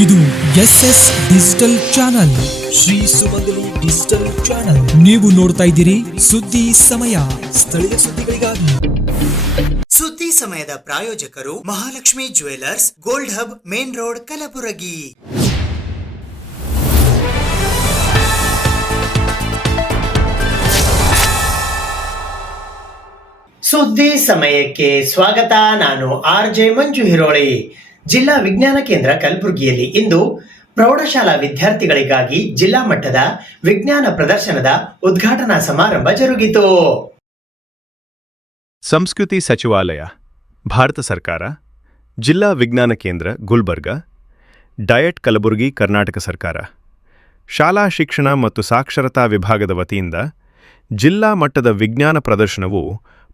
ಇದು SS digital channel, Shri ಸುಮಂಗಲಿ digital channel. ನೀವು ನೋಡ್ತಾ ಇದ್ದೀರಿ ಸುದ್ದಿ ಸಮಯ, ಸ್ಥಳೀಯ ಸುದ್ದಿಗಳಿಗಾಗಿ. ಸುದ್ದಿ ಸಮಯದ ಪ್ರಾಯೋಜಕರು Mahalakshmi jewellers, gold hub, main road, Kalaburagi. ಸುದ್ದಿ ಸಮಯಕ್ಕೆ ಸ್ವಾಗತ. ನಾನು RJ ಮಂಜು ಹಿರೋಳಿ. ಜಿಲ್ಲಾ ವಿಜ್ಞಾನ ಕೇಂದ್ರ ಕಲಬುರಗಿಯಲ್ಲಿ ಇಂದು ಪ್ರೌಢಶಾಲಾ ವಿದ್ಯಾರ್ಥಿಗಳಿಗಾಗಿ ಜಿಲ್ಲಾ ಮಟ್ಟದ ವಿಜ್ಞಾನ ಪ್ರದರ್ಶನದ ಉದ್ಘಾಟನಾ ಸಮಾರಂಭ ಜರುಗಿತು. ಸಂಸ್ಕೃತಿ ಸಚಿವಾಲಯ, ಭಾರತ ಸರ್ಕಾರ, ಜಿಲ್ಲಾ ವಿಜ್ಞಾನ ಕೇಂದ್ರ ಗುಲ್ಬರ್ಗ, ಡಯಟ್ ಕಲಬುರಗಿ, ಕರ್ನಾಟಕ ಸರ್ಕಾರ, ಶಾಲಾ ಶಿಕ್ಷಣ ಮತ್ತು ಸಾಕ್ಷರತಾ ವಿಭಾಗದ ವತಿಯಿಂದ ಜಿಲ್ಲಾ ಮಟ್ಟದ ವಿಜ್ಞಾನ ಪ್ರದರ್ಶನವು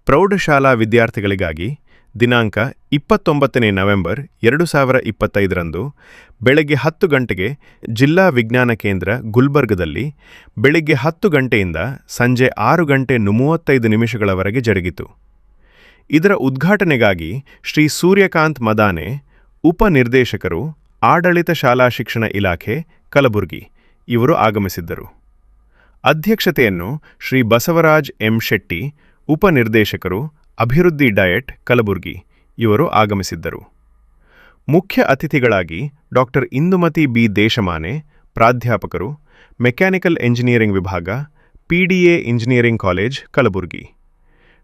ಪ್ರೌಢಶಾಲಾ ವಿದ್ಯಾರ್ಥಿಗಳಿಗಾಗಿ ದಿನಾಂಕ 29 ನವೆಂಬರ್ 2025ರಂದು ಬೆಳಗ್ಗೆ 10 ಗಂಟೆಗೆ ಜಿಲ್ಲಾ ವಿಜ್ಞಾನ ಕೇಂದ್ರ ಗುಲ್ಬರ್ಗದಲ್ಲಿ ಬೆಳಗ್ಗೆ 10 ಗಂಟೆಯಿಂದ ಸಂಜೆ 6 ಗಂಟೆ 35 ನಿಮಿಷಗಳವರೆಗೆ ಜರುಗಿತು. ಇದರ ಉದ್ಘಾಟನೆಗಾಗಿ ಶ್ರೀ ಸೂರ್ಯಕಾಂತ್ ಮದಾನೆ, ಉಪನಿರ್ದೇಶಕರು, ಆಡಳಿತ ಶಾಲಾ ಶಿಕ್ಷಣ ಇಲಾಖೆ, ಕಲಬುರಗಿ ಇವರು ಆಗಮಿಸಿದ್ದರು. ಅಧ್ಯಕ್ಷತೆಯನ್ನು ಶ್ರೀ ಬಸವರಾಜ್ ಎಂ ಶೆಟ್ಟಿ, ಉಪನಿರ್ದೇಶಕರು, ಅಭಿವೃದ್ಧಿ ಡಯಟ್, ಕಲಬುರಗಿ ಇವರು ಆಗಮಿಸಿದ್ದರು. ಮುಖ್ಯ ಅತಿಥಿಗಳಾಗಿ ಡಾಕ್ಟರ್ ಇಂದುಮತಿ ಬಿ ದೇಶಮಾನೆ, ಪ್ರಾಧ್ಯಾಪಕರು, ಮೆಕ್ಯಾನಿಕಲ್ ಎಂಜಿನಿಯರಿಂಗ್ ವಿಭಾಗ, PDA engineering college, Kalaburagi,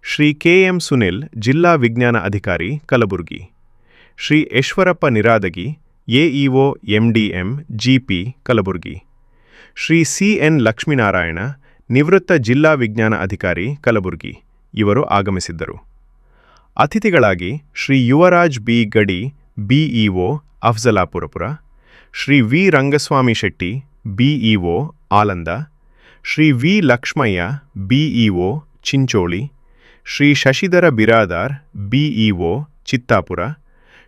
Shri KM Sunil, ಜಿಲ್ಲಾ ವಿಜ್ಞಾನ ಅಧಿಕಾರಿ, Kalaburagi, Shri Eshwarappa ನಿರಾದಗಿ, AEO MDM GP, Kalaburagi, Shri CN Lakshminarayana, ನಿವೃತ್ತ ಜಿಲ್ಲಾ ವಿಜ್ಞಾನ ಅಧಿಕಾರಿ, ಕಲಬುರಗಿ ಇವರು ಆಗಮಿಸಿದ್ದರು. ಅತಿಥಿಗಳಾಗಿ Shri Yuvaraj B Gadi, BEO Afzalpur, Shri V Rangaswamy Shetty, BEO Aland, Shri V Lakshmaiah, BEO Chincholi, Shri Shashidhar Biradar, BEO Chittapur,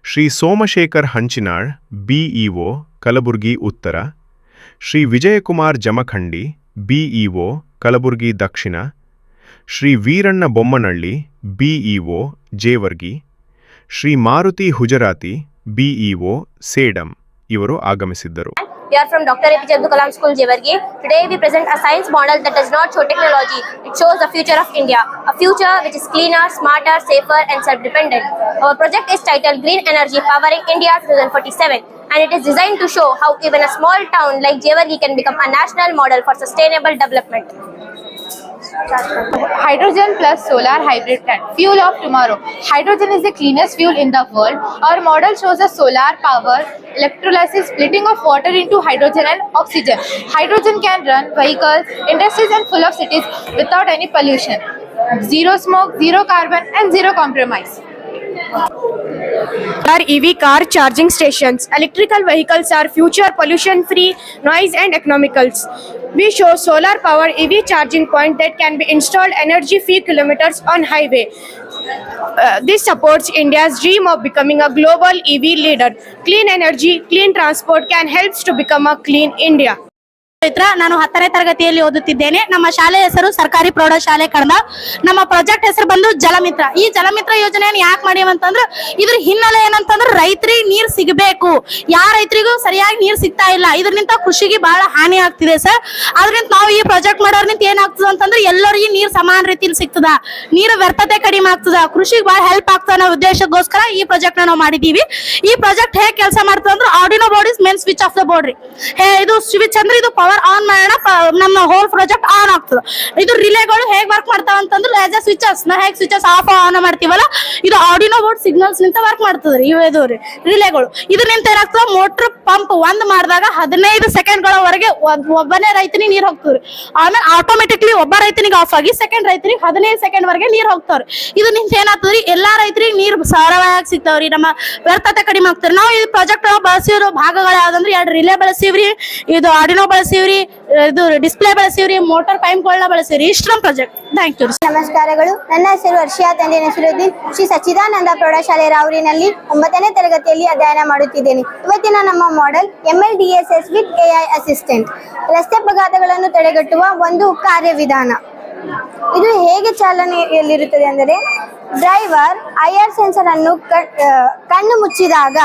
Shri Somashekhar Hanchinal, BEO Kalaburagi ಉತ್ತರ, ಶ್ರೀ ವಿಜಯಕುಮಾರ್ ಜಮಖಂಡಿ, BEO ಕಲಬುರಗಿ ದಕ್ಷಿಣ, ಶ್ರೀ ವೀರಣ್ಣ ಬೊಮ್ಮನಹಳ್ಳಿ, BEO ಜೇವರ್ಗಿ, ಶ್ರೀ ಮಾರುತಿ ಹುಜರಾತಿ, BEO ಸೇಡಂ ಇವರು ಆಗಮಿಸಿದ್ದರು. We are from Dr. APJ Abdul Kalam School, Jewargi. Today we present a science model that does not show technology. It shows the future of India. A future which is cleaner, smarter, safer and self-dependent. Our project is titled Green Energy Powering India 2047. And it is designed to show how even a small town like Jewargi can become a national model for sustainable development. Hydrogen plus solar hybrid plant, fuel of tomorrow. Hydrogen is the cleanest fuel in the world. Our model shows a solar power electrolysis splitting of water into hydrogen and oxygen. Hydrogen can run vehicles, industries and full of cities without any pollution. Zero smoke, zero carbon and zero compromise. Are EV car charging stations. Electrical vehicles are future pollution free, noise and economicals. We show solar power EV charging point that can be installed energy free kilometers on highway. This supports India's dream of becoming a global EV leader. Clean energy, clean transport can help to become a clean India. ನಾನು 10ನೇ ತರಗತಿಯಲ್ಲಿ ಓದುತ್ತಿದ್ದೇನೆ. ನಮ್ಮ ಶಾಲೆ ಹೆಸರು ಸರ್ಕಾರಿ ಪ್ರೌಢಶಾಲೆ ಕಡಬ. ನಮ್ಮ project ಹೆಸರು ಬಂದು ಜಲಮಿತ್ರ. ಈ ಜಲಮಿತ್ರ ಯೋಜನೆಯನ್ನು ಯಾಕೆ ಮಾಡಿವಂತಂದ್ರೆ ಇದ್ರ ಹಿನ್ನೆಲೆ ಏನಂತಂದ್ರೆ ರೈತರಿಗೆ ನೀರು ಸಿಗಬೇಕು. ಯಾವ ರೈತರಿಗೂ ಸರಿಯಾಗಿ ನೀರು ಸಿಗ್ತಾ ಇಲ್ಲ. ಇದರಿಂದ ಕೃಷಿಗೆ ಬಹಳ ಹಾನಿ ಆಗ್ತಿದೆ ಸರ್. ಅದರಿಂದ ನಾವು ಈ ಪ್ರಾಜೆಕ್ಟ್ ಮಾಡೋದ್ರಿಂದ ಏನಾಗ್ತದೆ ಅಂತಂದ್ರೆ ಎಲ್ಲರಿಗೂ ನೀರು ಸಮಾನ ರೀತಿಯಲ್ಲಿ ಸಿಗ್ತದ, ನೀರು ವ್ಯರ್ಥತೆ ಕಡಿಮೆ ಆಗ್ತದ, ಕೃಷಿಗೆ ಬಹಳ ಹೆಲ್ಪ್ ಆಗ್ತದ ಅನ್ನೋ ಉದ್ದೇಶಕ್ಕೋಸ್ಕರ ಈ ಪ್ರಾಜೆಕ್ಟ್ ನಾವು ಮಾಡಿದೀವಿ. ಈ ಪ್ರಾಜೆಕ್ಟ್ ಹೇಗೆ ಕೆಲಸ ಮಾಡ್ತದೆ ಅಂದ್ರೆ Arduino board is main switch off the board ರೀ. ಇದು ಸ್ವಿಚ್ ಅಂದ್ರೆ ಇದು ಪವರ್ ಆನ್ ಮಾಡೋಣ, ನಮ್ಮ ಹೋಲ್ ಪ್ರಾಜೆಕ್ಟ್ ಆನ್ ಆಗ್ತದೆ. ಇದು ರಿಲೇಗಳು ಹೇಗೆ ವರ್ಕ್ ಮಾಡ್ತಾವ ಅಂತಂದ್ರೆ ಆಸ್ ಎ ಸ್ವಿಚಸ್ ನಾ ಹೇಗೆ ಸ್ವಿಚಸ್ ಆಫ್ ಆನ್ ಮಾಡ್ತೀವಲ್ಲ ಇದು ಆರ್ಡಿನೋ ಬೋರ್ಡ್ ಸಿಗ್ನಲ್ಸ್ ನಿಂತ ವರ್ಕ್ ಮಾಡ್ತದ್ರಿ. ಇವು ರಿಲೇಗಳು ಇದರಿಂದ ಏನಾಗ್ತದೆ ಮೋಟರ್ ಪಂಪ್ ಒಂದ್ ಮಾಡಿದಾಗ 15 ಸೆಕೆಂಡ್ಗಳವರೆಗೆ ಒಬ್ಬನೇ ರೈತನಿಗೆ ನೀರು ಹೋಗ್ತದ್ರಿ. ಆಮೇಲೆ ಆಟೋಮೆಟಿಕ್ಲಿ ಒಬ್ಬ ರೈತನಿಗೆ ಆಫ್ ಆಗಿ ಸೆಕೆಂಡ್ ರೈತನಿಗೆ 15 ಸೆಕೆಂಡ್ ವರೆಗೆ ನೀರು ಹೋಗ್ತಾವ್ರಿ. ಇದು ನಿಂತ ಏನಾಗ್ತದ್ರಿ ಎಲ್ಲಾ ರೈತರಿಗೆ ನೀರು ಸರಳವಾಗಿ ಸಿಗ್ತಾವ್ರಿ. ನಮ್ಮ ವ್ಯರ್ಥತೆ ಕಡಿಮೆ ಆಗ್ತದೆ. ನಾವು ಈ ಪ್ರಾಜೆಕ್ಟ್ ಬಳಸಿರೋ ಭಾಗಗಳು ಯಾವ್ದಂದ್ರೆ 2 ರಿಲೇ ಬಳಸಿವ್ರಿ, ಇದು ಆರ್ಡಿನೋ ಬಳಸಿವ್ರಿ, ಇದು ಡಿಸ್ಪ್ಲೇ ಬಳಸಿವ್ರಿ, ಮೋಟಾರ್ ಪೈಪ್ಗಳನ್ನ ಬಳಸಿವ್ರಿ. ಇಷ್ಟು ನಮ್ಮ ಪ್ರಾಜೆಕ್ಟ್. Thank you. ನಮಸ್ಕಾರಗಳು. ನನ್ನ ಹೆಸರು ಹರ್ಷಿಯಾ ತಂದೆ ನಸರುದ್ದೀನ್. ಶ್ರೀ ಸಚ್ಚಿದಾನಂದ ಪ್ರೌಢಶಾಲೆ ರಾವೂರಿನಲ್ಲಿ 9ನೇ ತರಗತಿಯಲ್ಲಿ ಅಧ್ಯಯನ ಮಾಡುತ್ತಿದ್ದೇನೆ. ಇವತ್ತಿನ ನಮ್ಮ model MLDSS with AI assistant, ರಸ್ತೆ ಅಪಘಾತಗಳನ್ನು ತಡೆಗಟ್ಟುವ ಒಂದು ಕಾರ್ಯವಿಧಾನ. ಇದು ಹೇಗೆ ಚಾಲನೆಯಲ್ಲಿರುತ್ತದೆ ಅಂದರೆ ಡ್ರೈವರ್ IR ಸೆನ್ಸರ್ ಅನ್ನು ಕಣ್ಣು ಮುಚ್ಚಿದಾಗ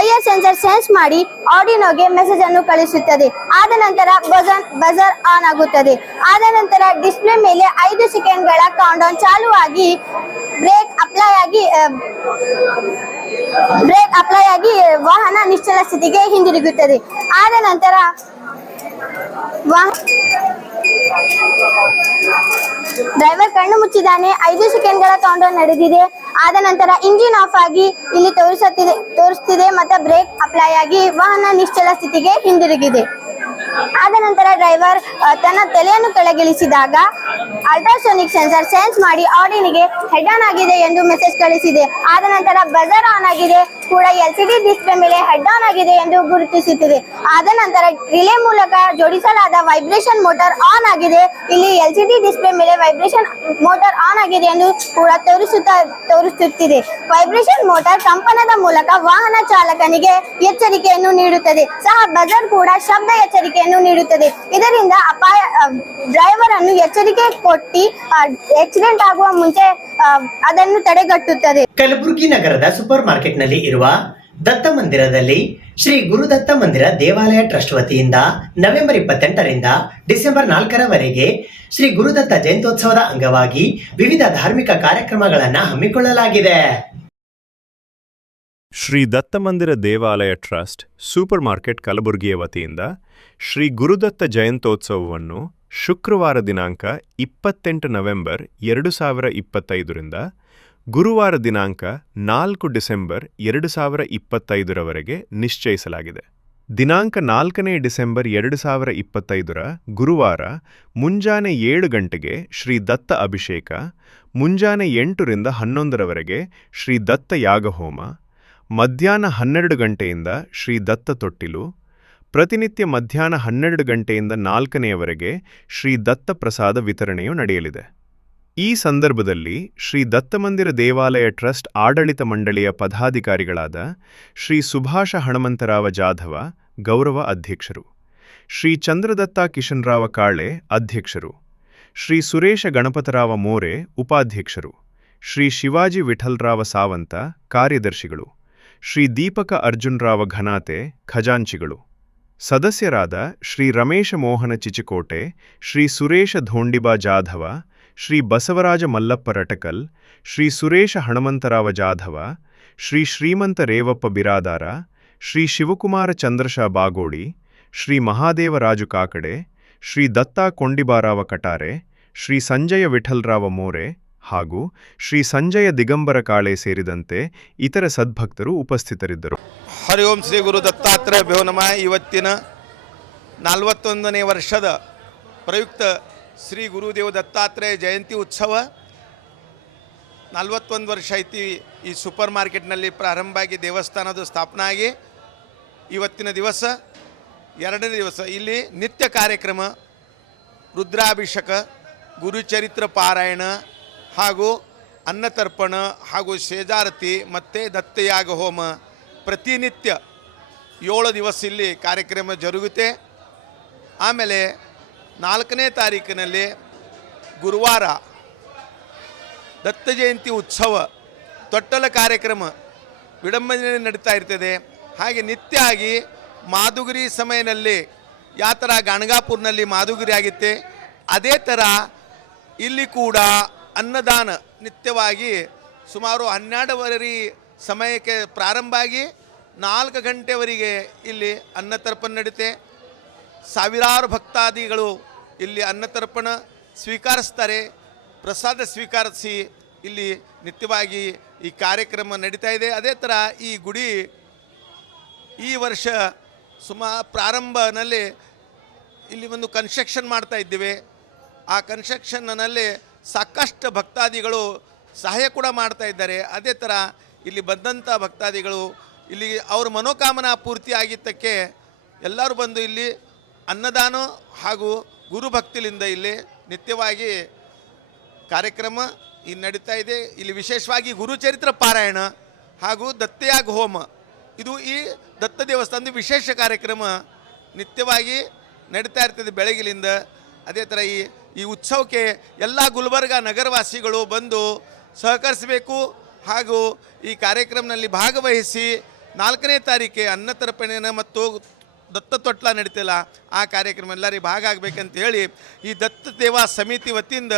ಐಆರ್ ಸೆನ್ಸರ್ ಸೆನ್ಸ್ ಮಾಡಿ ಆರ್ಡಿನೋಗೆ ಮೆಸೇಜ್ ಅನ್ನು ಕಳಿಸುತ್ತದೆ. ಆದ ನಂತರ ಬಜರ್ ಆನ್ ಆಗುತ್ತದೆ. ಆದ ನಂತರ ಡಿಸ್ಪ್ಲೇ ಮೇಲೆ 5 ಸೆಕೆಂಡ್ಗಳ ಕೌಂಟ್ಡೌನ್ ಚಾಲು ಆಗಿ ಬ್ರೇಕ್ ಅಪ್ಲೈ ಆಗಿ ವಾಹನ ನಿಶ್ಚಲ ಸ್ಥಿತಿಗೆ ಹಿಂದಿರುಗುತ್ತದೆ. ಆದ ನಂತರ ಡ್ರೈವರ್ ಕಣ್ಣು ಮುಚ್ಚಿದ್ದಾನೆ. 5 ಸೆಕೆಂಡ್ಗಳ ಕೌಂಟ್ಡೌನ್ ನಡೆದಿದೆ. ಆದ ನಂತರ ಇಂಜಿನ್ ಆಫ್ ಆಗಿ ಇಲ್ಲಿ ತೋರಿಸ್ತಿದೆ ಮತ್ತು ಬ್ರೇಕ್ ಅಪ್ಲೈ ಆಗಿ ವಾಹನ ನಿಶ್ಚಲ ಸ್ಥಿತಿಗೆ ಹಿಂದಿರುಗಿದೆ. ಆದ ನಂತರ ಡ್ರೈವರ್ ತನ್ನ ತಲೆಯನ್ನು ಕೆಳಗಿಳಿಸಿದಾಗ ಅಲ್ಟ್ರಾಸೋನಿಕ್ ಸೆನ್ಸರ್ ಸೆನ್ಸ್ ಮಾಡಿ ಆರ್ಡಿನಿಗೆ ಹೆಡ್ ಆನ್ ಆಗಿದೆ ಎಂದು ಮೆಸೇಜ್ ಕಳಿಸಿದೆ. ಆದ ನಂತರ ಬಜರ್ ಆನ್ ಆಗಿದೆ ಕೂಡ LCD ಡಿಸ್ಪ್ಲೇ ಮೇಲೆ ಹೆಡ್ ಆನ್ ಆಗಿದೆ ಎಂದು ಗುರುತಿಸುತ್ತಿದೆ. ಆದ ನಂತರ ರಿಲೇ ಮೂಲಕ ಜೋಡಿಸಲಾದ ವೈಬ್ರೇಷನ್ ಮೋಟಾರ್ ಆನ್ ಆಗಿದೆ. ಇಲ್ಲಿ LCD ಡಿಸ್ಪ್ಲೇ ಮೇಲೆ ವೈಬ್ರೇಷನ್ ಮೋಟಾರ್ ಆನ್ ಆಗಿದೆ ಎಂದು ಕೂಡ ತೋರಿಸುತ್ತಿದೆ. ವೈಬ್ರೇಷನ್ ಮೋಟಾರ್ ಕಂಪನದ ಮೂಲಕ ವಾಹನ ಚಾಲಕನಿಗೆ ಎಚ್ಚರಿಕೆಯನ್ನು ನೀಡುತ್ತದೆ. ಸಹ ಬಜರ್ ಕೂಡ ಶಬ್ದ ಎಚ್ಚರಿಕೆಯನ್ನು ನೀಡುತ್ತದೆ. ಇದರಿಂದ ಡ್ರೈವರ್ ಅನ್ನು ಎಚ್ಚರಿಕೆ ಕೊಟ್ಟು ಆಕ್ಸಿಡೆಂಟ್ ಆಗುವ ಮುಂಚೆ ಅದನ್ನು ತಡೆಗಟ್ಟುತ್ತದೆ. ಕಲಬುರಗಿ ನಗರದ ಸೂಪರ್ ಮಾರ್ಕೆಟ್ನಲ್ಲಿ ಇರುವ ದತ್ತ ಮಂದಿರದಲ್ಲಿ ಶ್ರೀ ಗುರುದತ್ತ ಮಂದಿರ ದೇವಾಲಯ ಟ್ರಸ್ಟ್ ವತಿಯಿಂದ ನವೆಂಬರ್ 28ರಿಂದ ಡಿಸೆಂಬರ್ 4ರವರೆಗೆ ಶ್ರೀ ಗುರುದತ್ತ ಜಯಂತ್ಯೋತ್ಸವದ ಅಂಗವಾಗಿ ವಿವಿಧ ಧಾರ್ಮಿಕ ಕಾರ್ಯಕ್ರಮಗಳನ್ನು ಹಮ್ಮಿಕೊಳ್ಳಲಾಗಿದೆ. ಶ್ರೀ ದತ್ತಮಂದಿರ ದೇವಾಲಯ ಟ್ರಸ್ಟ್ ಸೂಪರ್ ಮಾರ್ಕೆಟ್ ಕಲಬುರಗಿಯ ವತಿಯಿಂದ ಶ್ರೀ ಗುರುದತ್ತ ಜಯಂತ್ಯೋತ್ಸವವನ್ನು ಶುಕ್ರವಾರ ದಿನಾಂಕ 28 ನವೆಂಬರ್ 2025ರಿಂದ ಗುರುವಾರ ದಿನಾಂಕ 4 ಡಿಸೆಂಬರ್ 2025ರವರೆಗೆ ನಿಶ್ಚಯಿಸಲಾಗಿದೆ. ದಿನಾಂಕ 4ನೇ ಡಿಸೆಂಬರ್ 2025ರ ಗುರುವಾರ ಮುಂಜಾನೆ 7 ಗಂಟೆಗೆ ಶ್ರೀ ದತ್ತ ಅಭಿಷೇಕ, ಮುಂಜಾನೆ 8ರಿಂದ 11ರವರೆಗೆ ಶ್ರೀ ದತ್ತ ಯಾಗಹೋಮ, ಮಧ್ಯಾಹ್ನ 12 ಗಂಟೆಯಿಂದ ಶ್ರೀ ದತ್ತ ತೊಟ್ಟಿಲು, ಪ್ರತಿನಿತ್ಯ ಮಧ್ಯಾಹ್ನ 12 ಗಂಟೆಯಿಂದ 4ನೇಯವರೆಗೆ ಶ್ರೀ ದತ್ತ ಪ್ರಸಾದ ವಿತರಣೆಯು ನಡೆಯಲಿದೆ. ಈ ಸಂದರ್ಭದಲ್ಲಿ ಶ್ರೀ ದತ್ತಮಂದಿರ ದೇವಾಲಯ ಟ್ರಸ್ಟ್ ಆಡಳಿತ ಮಂಡಳಿಯ ಪದಾಧಿಕಾರಿಗಳಾದ ಶ್ರೀ ಸುಭಾಷ ಹಣಮಂತರಾವ ಜಾಧವ ಗೌರವ ಅಧ್ಯಕ್ಷರು, ಶ್ರೀ ಚಂದ್ರದತ್ತ ಕಿಶನ್ರಾವ ಕಾಳೆ ಅಧ್ಯಕ್ಷರು, ಶ್ರೀ ಸುರೇಶ ಗಣಪತರಾವ ಮೋರೆ ಉಪಾಧ್ಯಕ್ಷರು, ಶ್ರೀ ಶಿವಾಜಿ ವಿಠಲ್ರಾವ ಸಾವಂತ ಕಾರ್ಯದರ್ಶಿಗಳು, ಶ್ರೀ ದೀಪಕ ಅರ್ಜುನ್ರಾವ ಘನಾತೆ ಖಜಾಂಚಿಗಳು, ಸದಸ್ಯರಾದ ಶ್ರೀ ರಮೇಶ ಮೋಹನ ಚಿಚಿಕೋಟೆ, ಶ್ರೀ ಸುರೇಶ ಧೋಂಡಿಬಾ ಜಾಧವ, ಶ್ರೀ ಬಸವರಾಜ ಮಲ್ಲಪ್ಪ ರಟಕಲ್, ಶ್ರೀ ಸುರೇಶ ಹಣಮಂತರಾವ ಜಾಧವ, ಶ್ರೀ ಶ್ರೀಮಂತ ರೇವಪ್ಪ ಬಿರಾದಾರ, ಶ್ರೀ ಶಿವಕುಮಾರ ಚಂದ್ರಶಾ ಬಾಗೋಡಿ, ಶ್ರೀ ಮಹಾದೇವರಾಜು ಕಾಕಡೆ, ಶ್ರೀ ದತ್ತಾ ಕೊಂಡಿಬಾರಾವ ಕಟಾರೆ, ಶ್ರೀ ಸಂಜಯ ವಿಠಲ್ರಾವ ಮೋರೆ ಹಾಗೂ ಶ್ರೀ ಸಂಜಯ ದಿಗಂಬರ ಕಾಳೆ ಸೇರಿದಂತೆ ಇತರ ಸದ್ಭಕ್ತರು ಉಪಸ್ಥಿತರಿದ್ದರು. ಹರಿ ಓಂ ಶ್ರೀ ಗುರು ದತ್ತಾತ್ರೇಯ ಭ್ಯೋ ನಮಃ. ಇವತ್ತಿನ 41ನೇ ವರ್ಷದ ಪ್ರಯುಕ್ತ ಶ್ರೀ ಗುರುದೇವ ದತ್ತಾತ್ರೇಯ ಜಯಂತಿ ಉತ್ಸವ 41 ವರ್ಷ ಐತಿ. ಈ ಸೂಪರ್ ಮಾರ್ಕೆಟ್ನಲ್ಲಿ ಪ್ರಾರಂಭ ಆಗಿ ದೇವಸ್ಥಾನದ ಸ್ಥಾಪನೆ ಆಗಿ ಇವತ್ತಿನ ದಿವಸ 2ನೇ ದಿವಸ ಇಲ್ಲಿ ನಿತ್ಯ ಕಾರ್ಯಕ್ರಮ, ರುದ್ರಾಭಿಷೇಕ, ಗುರುಚರಿತ್ರ ಪಾರಾಯಣ ಹಾಗೂ ಅನ್ನತರ್ಪಣ ಹಾಗೂ ಶೇಜಾರತಿ ಮತ್ತು ದತ್ತಯಾಗ ಹೋಮ ಪ್ರತಿನಿತ್ಯ 7 ದಿವಸ ಇಲ್ಲಿ ಕಾರ್ಯಕ್ರಮ ಜರುಗುತ್ತೆ. ಆಮೇಲೆ 4ನೇ ತಾರೀಕಿನಲ್ಲಿ ಗುರುವಾರ ದತ್ತ ಜಯಂತಿ ಉತ್ಸವ ತೊಟ್ಟಲ ಕಾರ್ಯಕ್ರಮ ವಿಡಂಬನೆ ನಡೀತಾ ಇರ್ತದೆ. ಹಾಗೆ ನಿತ್ಯ ಆಗಿ ಮಾದುಗುರಿ ಸಮಯದಲ್ಲಿ ಯಾವ ಥರ ಗಣಗಾಪುರ್ನಲ್ಲಿ ಮಾದುಗುರಿ ಆಗಿತ್ತೆ ಅದೇ ಥರ ಇಲ್ಲಿ ಕೂಡ ಅನ್ನದಾನ ನಿತ್ಯವಾಗಿ ಸುಮಾರು 12 ಸಮಯಕ್ಕೆ ಪ್ರಾರಂಭ ಆಗಿ 4 ಗಂಟೆವರೆಗೆ ಇಲ್ಲಿ ಅನ್ನತರ್ಪಣ ನಡೀತೆ. ಸಾವಿರಾರು ಭಕ್ತಾದಿಗಳು ಇಲ್ಲಿ ಅನ್ನತರ್ಪಣ ಸ್ವೀಕರಿಸ್ತಾರೆ. ಪ್ರಸಾದ ಸ್ವೀಕರಿಸಿ ಇಲ್ಲಿ ನಿತ್ಯವಾಗಿ ಈ ಕಾರ್ಯಕ್ರಮ ನಡೀತಾ ಇದೆ. ಅದೇ ಥರ ಈ ಗುಡಿ ಈ ವರ್ಷ ಪ್ರಾರಂಭನಲ್ಲಿ ಇಲ್ಲಿ ಒಂದು ಕನ್ಸ್ಟ್ರಕ್ಷನ್ ಮಾಡ್ತಾ ಇದ್ದೇವೆ. ಆ ಕನ್ಸ್ಟ್ರಕ್ಷನ್ನಲ್ಲಿ ಸಾಕಷ್ಟು ಭಕ್ತಾದಿಗಳು ಸಹಾಯ ಕೂಡ ಮಾಡ್ತಾ ಇದ್ದಾರೆ. ಅದೇ ಥರ ಇಲ್ಲಿ ಬಂದಂಥ ಭಕ್ತಾದಿಗಳು ಇಲ್ಲಿ ಅವ್ರ ಮನೋಕಾಮನಾ ಪೂರ್ತಿ ಆಗಿದ್ದಕ್ಕೆ ಎಲ್ಲರೂ ಬಂದು ಇಲ್ಲಿ ಅನ್ನದಾನ ಹಾಗೂ ಗುರುಭಕ್ತಿಲಿಂದ ಇಲ್ಲಿ ನಿತ್ಯವಾಗಿ ಕಾರ್ಯಕ್ರಮ ಇಲ್ಲಿ ನಡೀತಾ ಇದೆ. ಇಲ್ಲಿ ವಿಶೇಷವಾಗಿ ಗುರುಚರಿತ್ರ ಪಾರಾಯಣ ಹಾಗೂ ದತ್ತಯಾಗ ಹೋಮ ಇದು ಈ ದತ್ತ ದೇವಸ್ಥಾನದ ವಿಶೇಷ ಕಾರ್ಯಕ್ರಮ ನಿತ್ಯವಾಗಿ ನಡೀತಾ ಇರ್ತದೆ ಬೆಳಗಿಲಿಂದ. ಅದೇ ಥರ ಈ ಉತ್ಸವಕ್ಕೆ ಎಲ್ಲ ಗುಲ್ಬರ್ಗ ನಗರವಾಸಿಗಳು ಬಂದು ಸಹಕರಿಸಬೇಕು ಹಾಗೂ ಈ ಕಾರ್ಯಕ್ರಮದಲ್ಲಿ ಭಾಗವಹಿಸಿ 4ನೇ ತಾರೀಕಿಗೆ ಅನ್ನ ತರ್ಪಣೆನ ಮತ್ತು ದತ್ತ ತೊಟ್ಲ ನಡೀತಿಲ್ಲ, ಆ ಕಾರ್ಯಕ್ರಮ ಎಲ್ಲರಿಗೆ ಭಾಗ ಆಗಬೇಕಂತ ಹೇಳಿ ಈ ದತ್ತ ಸೇವಾ ಸಮಿತಿ ವತಿಯಿಂದ